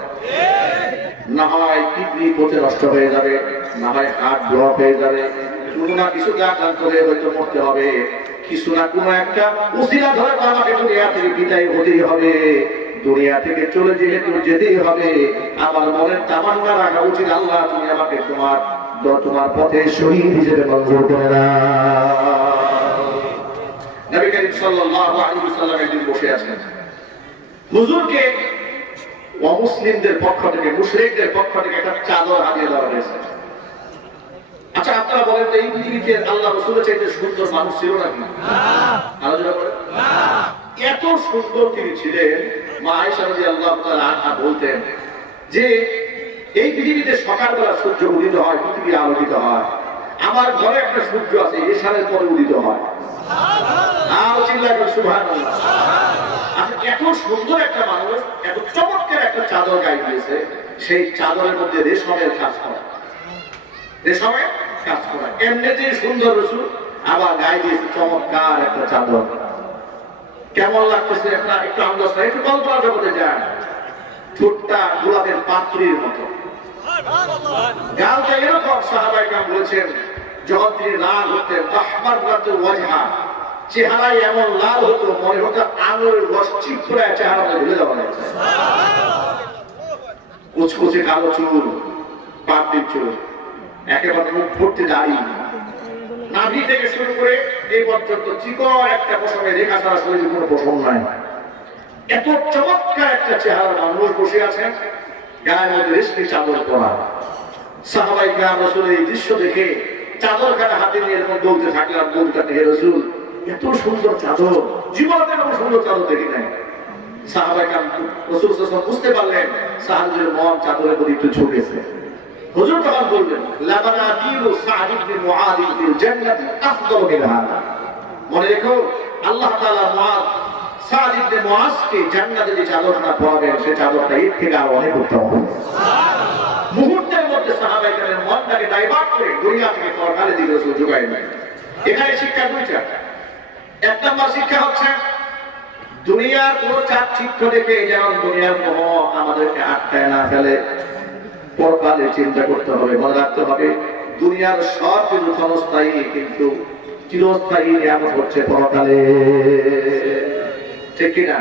না হয় কিডনি পচে নষ্ট হয়ে যাবে, না হয় হার্ট ব্লক হয়ে যাবে, কোনো না কিছুতে আক্রান্ত হয়ে হয়তো মরতে হবে। কিছু না কোনো একটা উসিলা ধরে আমাকে দুনিয়া থেকে বিদায় হতেই হবে, দুনিয়া থেকে চলে যেহেতু যেতেই হবে। আমার মনের তামান্না রাখা উচিত, আল্লাহ তুমি আমাকে তোমার পথে শহীদ হিসেবে মঞ্জুর করে নাও। নবী করিম সাল্লাল্লাহু আলাইহি ওয়াসাল্লাম একদিন বসে আছেন, হুজুরকে অমুসলিমদের পক্ষ থেকে, মুশরিকদের পক্ষ থেকে একটা চাদর হাতিয়ে দেওয়া হয়েছে। আচ্ছা আপনারা বলেন তো, এই পৃথিবীতে আল্লাহ রাসূলের চাইতে সুন্দর মানুষ ছিল নাকি? আলোচনা করেন। এত সুন্দর তিনি ছিলেন। মা আয়েশা রাদিয়াল্লাহু তাআলা আনহা বলতেন যে এই পৃথিবীতে সকালবেলা সূর্য উদিত হয়, পৃথিবী আলোকিত হয়। আমার ঘরে একটা সূর্য আছে, এশারের পরে উদিত হয়। সুবহানাল্লাহ। এত সুন্দর একটা মানুষ, এত চমৎকার একটা চাদর গায়ে দিয়েছে, সেই চাদরের মধ্যে রেশমের কাজ করা, রেশমের কাজ করা। এমনিতেই সুন্দর রাসূল, আবার গায়ে দিয়েছে চমৎকার একটা চাদর। কেমন লাগতেছে আপনার একটু আন্দাজ করে, একটু কল্পনা জগতে যান। ঠোঁটটা গোলাপের পাত্রীর মতো, গালটা এরকম। সাহাবায়ে কেরাম বলেছেন যখন তিনি রাগ হতেন, আহমারাতুল ওয়াজহা, চেহারায় এমন লাল হতো মনে হতো আঙুরের রস চিপ করে চেহারাটা ঢেলে দেওয়া হয়েছে। কুচকুচে কালো চুল, পাপড়ির চুল, একেবারে মুখ ভর্তি দাড়ি, নাভি থেকে শুরু করে এই পর্যন্ত চিকন একটা পশমে রেখা ছাড়া শরীরে কোনো পশম নাই। এত চমৎকার একটা চেহারা মানুষ বসে আছেন, গায়ের মধ্যে রেশমি চাদর পরা। সাহাবায়ে কেরাম রাসূলের এই দৃশ্য দেখে চাদরখানা হাতে নিয়ে এরকম দৌড়তে থাকলাম, বলতেন হে রাসূল এত সুন্দর চাদর, জীবনে এরকম সুন্দর চাদর দেখি নাই। সাহাবায়ে কেরাম রাসূল সাল্লাল্লাহু আলাইহি ওয়াসাল্লাম বুঝতে পারলেন সাহাবীদের মন চাদরের প্রতি একটু ঝুঁকেছে। হুজুর তখন বললেন লাবানাতিলু সা'দ ইবনে মুআয ফিল জান্নাতি আফদালু মিন হাযা। মনে রেখো আল্লাহ তাআলা মুআয, সা'দ ইবনে মুআযকে জান্নাতে যে চাদরটা পরাবেন সেই চাদরটা এর থেকে আরো অনেক উত্তম হবে। মুহূর্তের মধ্যে সাহাবায়ে কেরামের মনটাকে ডাইভার্ট করে দুনিয়া থেকে পরকালের দিকে রাসূল ঝুঁকায় নেন। এখানে শিক্ষা দুইটা। এক নম্বর শিক্ষা হচ্ছে দুনিয়ার কোন চাকচিক্য দেখে যেন দুনিয়ার মোহ আমাদেরকে আটকায় না ফেলে, পরকালে চিন্তা করতে হবে, মনে রাখতে হবে দুনিয়ার সব কিছু ক্ষণস্থায়ী, কিন্তু চিরস্থায়ী নিয়ামত হচ্ছে পরকালে। ঠিক কিনা?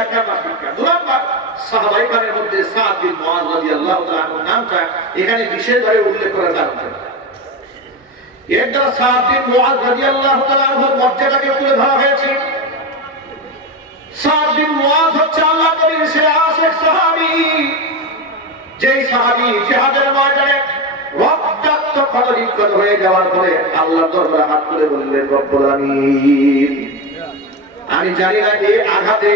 এক নম্বর শিক্ষা। দুই নম্বর, সাহাবায়ে কেরামের মধ্যে সা'দ বিন মুআয রাদিয়াল্লাহু তাআলা আনহুর নামটা এখানে বিশেষভাবে উল্লেখ করার কারণ এর দ্বারা সা'দ বিন মুআয রাদিয়াল্লাহু তাআলা আনহুর মর্যাদাকে তুলে ধরা হয়েছে। সা'দ বিন মুআয হচ্ছে আল্লাহর নবীর সেই আশিক সাহাবী, যেই সাহাবী জিহাদের ময়দানে রক্তাক্ত খলবিক্ষত হয়ে যাওয়ার পরে আল্লাহর দরবারে হাত তুলে বললেন রব্বুল আমিন, আমি জানি না এই আঘাতে,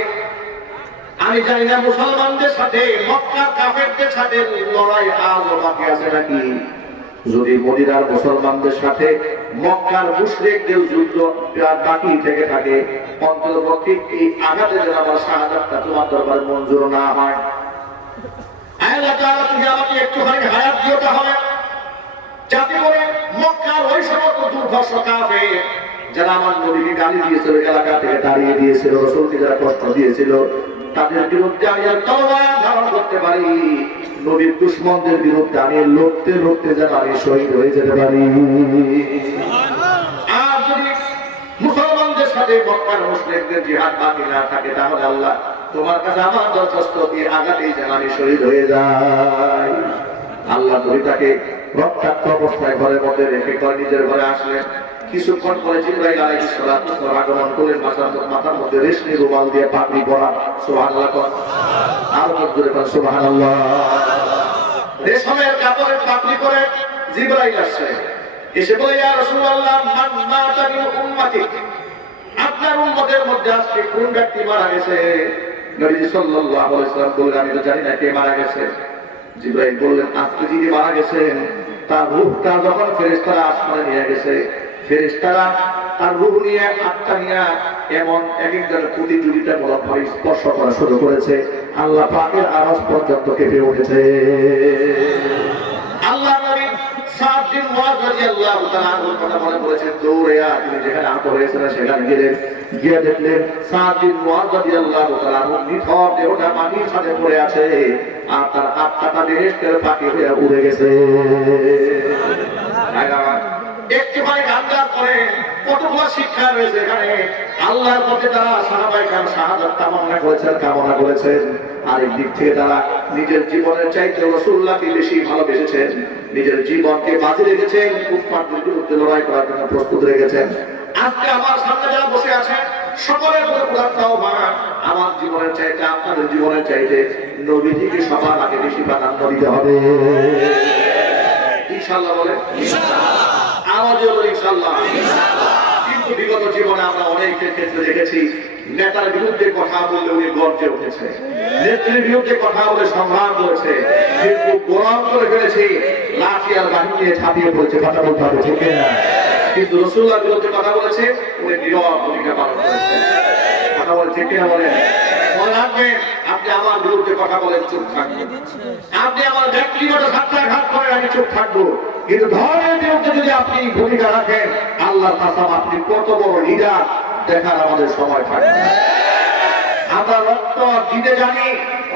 আমি জানি না মুসলমানদের সাথে মক্কা কাফেরদের সাথে লড়াই আজও বাকি আছে নাকি। যদি মদিনার মুসলমানদের সাথে মক্কার মুশরিকদের যুদ্ধ বাকি থেকে থাকে, অন্ততপক্ষে এই আঘাতে যেন আমার শাহাদাতটা তোমার দরবারে মঞ্জুর না হয়। আল্লাহ তাআলা তুমি আমাকে একটুখানি হায়াত দিও, তাহলে যাতে করে মক্কার ওই সমস্ত দুর্ধর্ষ কাফের যারা আমার নবীকে গালি দিয়েছিল, এলাকা থেকে তাড়িয়ে দিয়েছিল, রাসূলকে যারা কষ্ট দিয়েছিল, তাদের বিরুদ্ধে আমি তলোয়ার ধারণ করতে পারি, নবীর দুশমনদের বিরুদ্ধে আমি লড়তে লড়তে যেন আমি শহীদ হয়ে যেতে পারি। আর যদি মুসলমানদের সাথে মক্কার মুশরিকদের জিহাদ বাকি না থাকে, তাহলে আল্লাহ তোমার কাছে আমার দরখাস্ত দিয়ে আঘাতেই যেন আমি শহীদ হয়ে যাই। আল্লাহ নবীটাকে রক্তাক্ত অবস্থায় ঘরের মধ্যে রেখে করে নিজের ঘরে আসলেন। কিছুক্ষণ পরে জিবরাইল আলাইহিস সালাতু ওয়াস সালাম আগমন করলেন, মাথার মধ্যে রেশমি রুমাল দিয়ে পাগড়ি পরা। সুবহানাল্লাহ, আর জোরে বলেন সুবহানাল্লাহ। রেশমের কাপড়ের পাগড়ি পরে জিবরাইল আসছে, এসে বলে ইয়া রাসূলুল্লাহ মান মাতা মিন উম্মতিক, আপনার উম্মতের মধ্যে আজকে কোন ব্যক্তি মারা গেছে? নবী সাল্লাল্লাহু আলাইহি ওয়াসাল্লাম বললেন আমি তো জানি না কে মারা গেছে। জিবরাইল বললেন আজকে যিনি মারা গেছেন তার রূহটা যখন ফেরেশতারা আসমানে নিয়ে গেছে, ফেরেশতারা তার রূহ নিয়ে আত্মা নিয়ে এমন এক একজনের প্রতিযোগিতামূলক ভাবে স্পর্শ করা শুরু করেছে, আল্লাহ পাকের আওয়াজ পর্যন্ত কেঁপে উঠেছে। আল্লাহ নবী সা'দ বিন মুআয রাদিয়াল্লাহু তাআলা আনহুর কথা মনে করেছেন, দৌড়ে তিনি যেখানে আহত হয়েছিলেন সেখানে গেলেন, গিয়ে দেখলেন সা'দ বিন মুআয রাদিয়াল্লাহু তাআলা আনহু নিথর দেহটা মাটির সাথে পড়ে আছে, আর তার আত্মাটা বেহেশতের পাখি হয়ে উড়ে গেছে। একটুখানি গান্ধার পরে কতগুলো শিক্ষা রয়েছে এখানে। আল্লাহর পথে তারা সাহাবায়ে কেরাম শাহাদাত কামনা করেছেন, আরেক দিক থেকে তারা নিজের জীবনের চাইতে রাসূলুল্লাহকে বেশি ভালোবেসেছেন, নিজের জীবনকে বাজি রেখেছেন, কুফফারদের বিরুদ্ধে লড়াই করার জন্য প্রস্তুত রেখেছেন। আজকে আমার সামনে যারা বসে আছেন সকলের উপরে উদারতাও বাড়া, আমার জীবনের চাইতে আপনাদের জীবনের চাইতে নবীজিকে সবার আগে বেশি প্রাধান্য দিতে হবে। ইনশাআল্লাহ বলে, ইনশাআল্লাহ, আওয়াজে বলে ইনশাআল্লাহ। কিন্তু কিন্তু বিগত জীবনে আমরা অনেকের ক্ষেত্রে দেখেছি নেতার বিরুদ্ধে কথা বললে উনি গর্জে উঠেছে, নেত্রীর বিরুদ্ধে কথা বলে সংগ্রাম করেছে, কিন্তু গরম করে ফেলেছে, লাঠি আর বাহিনী নিয়ে ঝাঁপিয়ে পড়েছে, কথা বলতে হবে ঠিক না? কিন্তু রাসূলুল্লাহর বিরুদ্ধে কথা বলেছে, উনি নীরব ভূমিকা পালন করেছে, কথা বলে ঠিক না? বলেন মনে রাখবেন, আপনি আমার বিরুদ্ধে কথা বলেন চুপ থাকবেন, আপনি আমার ব্যক্তিগত সাক্ষাৎ করেন আমি চুপ থাকবো, কিন্তু ধর্মের বিরুদ্ধে যদি আপনি ভূমিকা রাখেন আল্লাহর কসম আপনি কত বড় লিডার দেখার আমাদের সময় থাকবে। আমরা রক্ত দিতে জানি,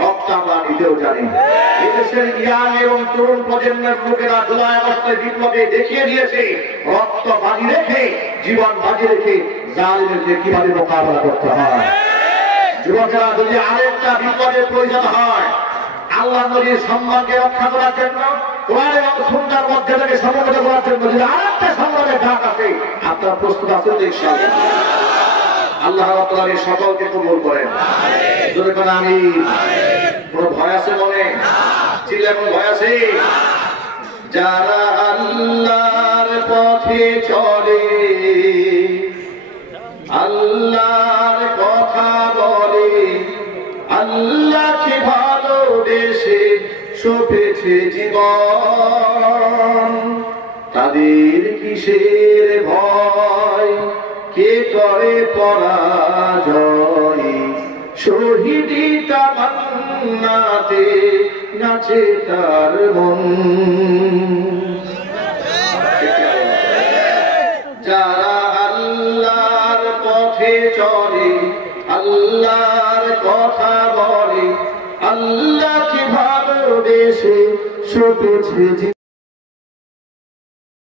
রক্ত আমরা নিতেও জানি। এদেশের ইয়াং এবং তরুণ প্রজন্মের লোকেরা জুলাই আগস্টের বিপ্লবে দেখিয়ে দিয়েছে রক্ত বাজি রেখে, জীবন বাজি রেখে জালিমকে কিভাবে মোকাবেলা করতে হয়। যুবকেরা যদি আরেকটা বিপদের প্রয়োজন হয় আল্লাহ নবীর সম্মানকে রক্ষা করার জন্য, কোরআন এবং সুন্নাহর মধ্যে থেকে সমবেত করার জন্য যদি আরেকটা সংগ্রামের ডাক আসে, আপনারা প্রস্তুত আছেন তো ইনশাআল্লাহ? আল্লাহ রাব্বুল আলামিন সকলকে কবুল করেন। যদি কোন আমি কোনো ভয় আছে মনে চিল্লা কোনো ভয় আছে? যারা আল্লাহর পথে চলে, আল্লাহর কথা বলে, আল্লাহকে ভালোবেসে সপেছে জীবন, তাদের কিসের ভয়, কে করে পরাজয়, শহীদি তামান্নাতে নাচে তার মন। যারা আল্লাহর পথে চলে, আল্লাহর কথা বলে, আল্লাহকে ভালোবেসে সপেছে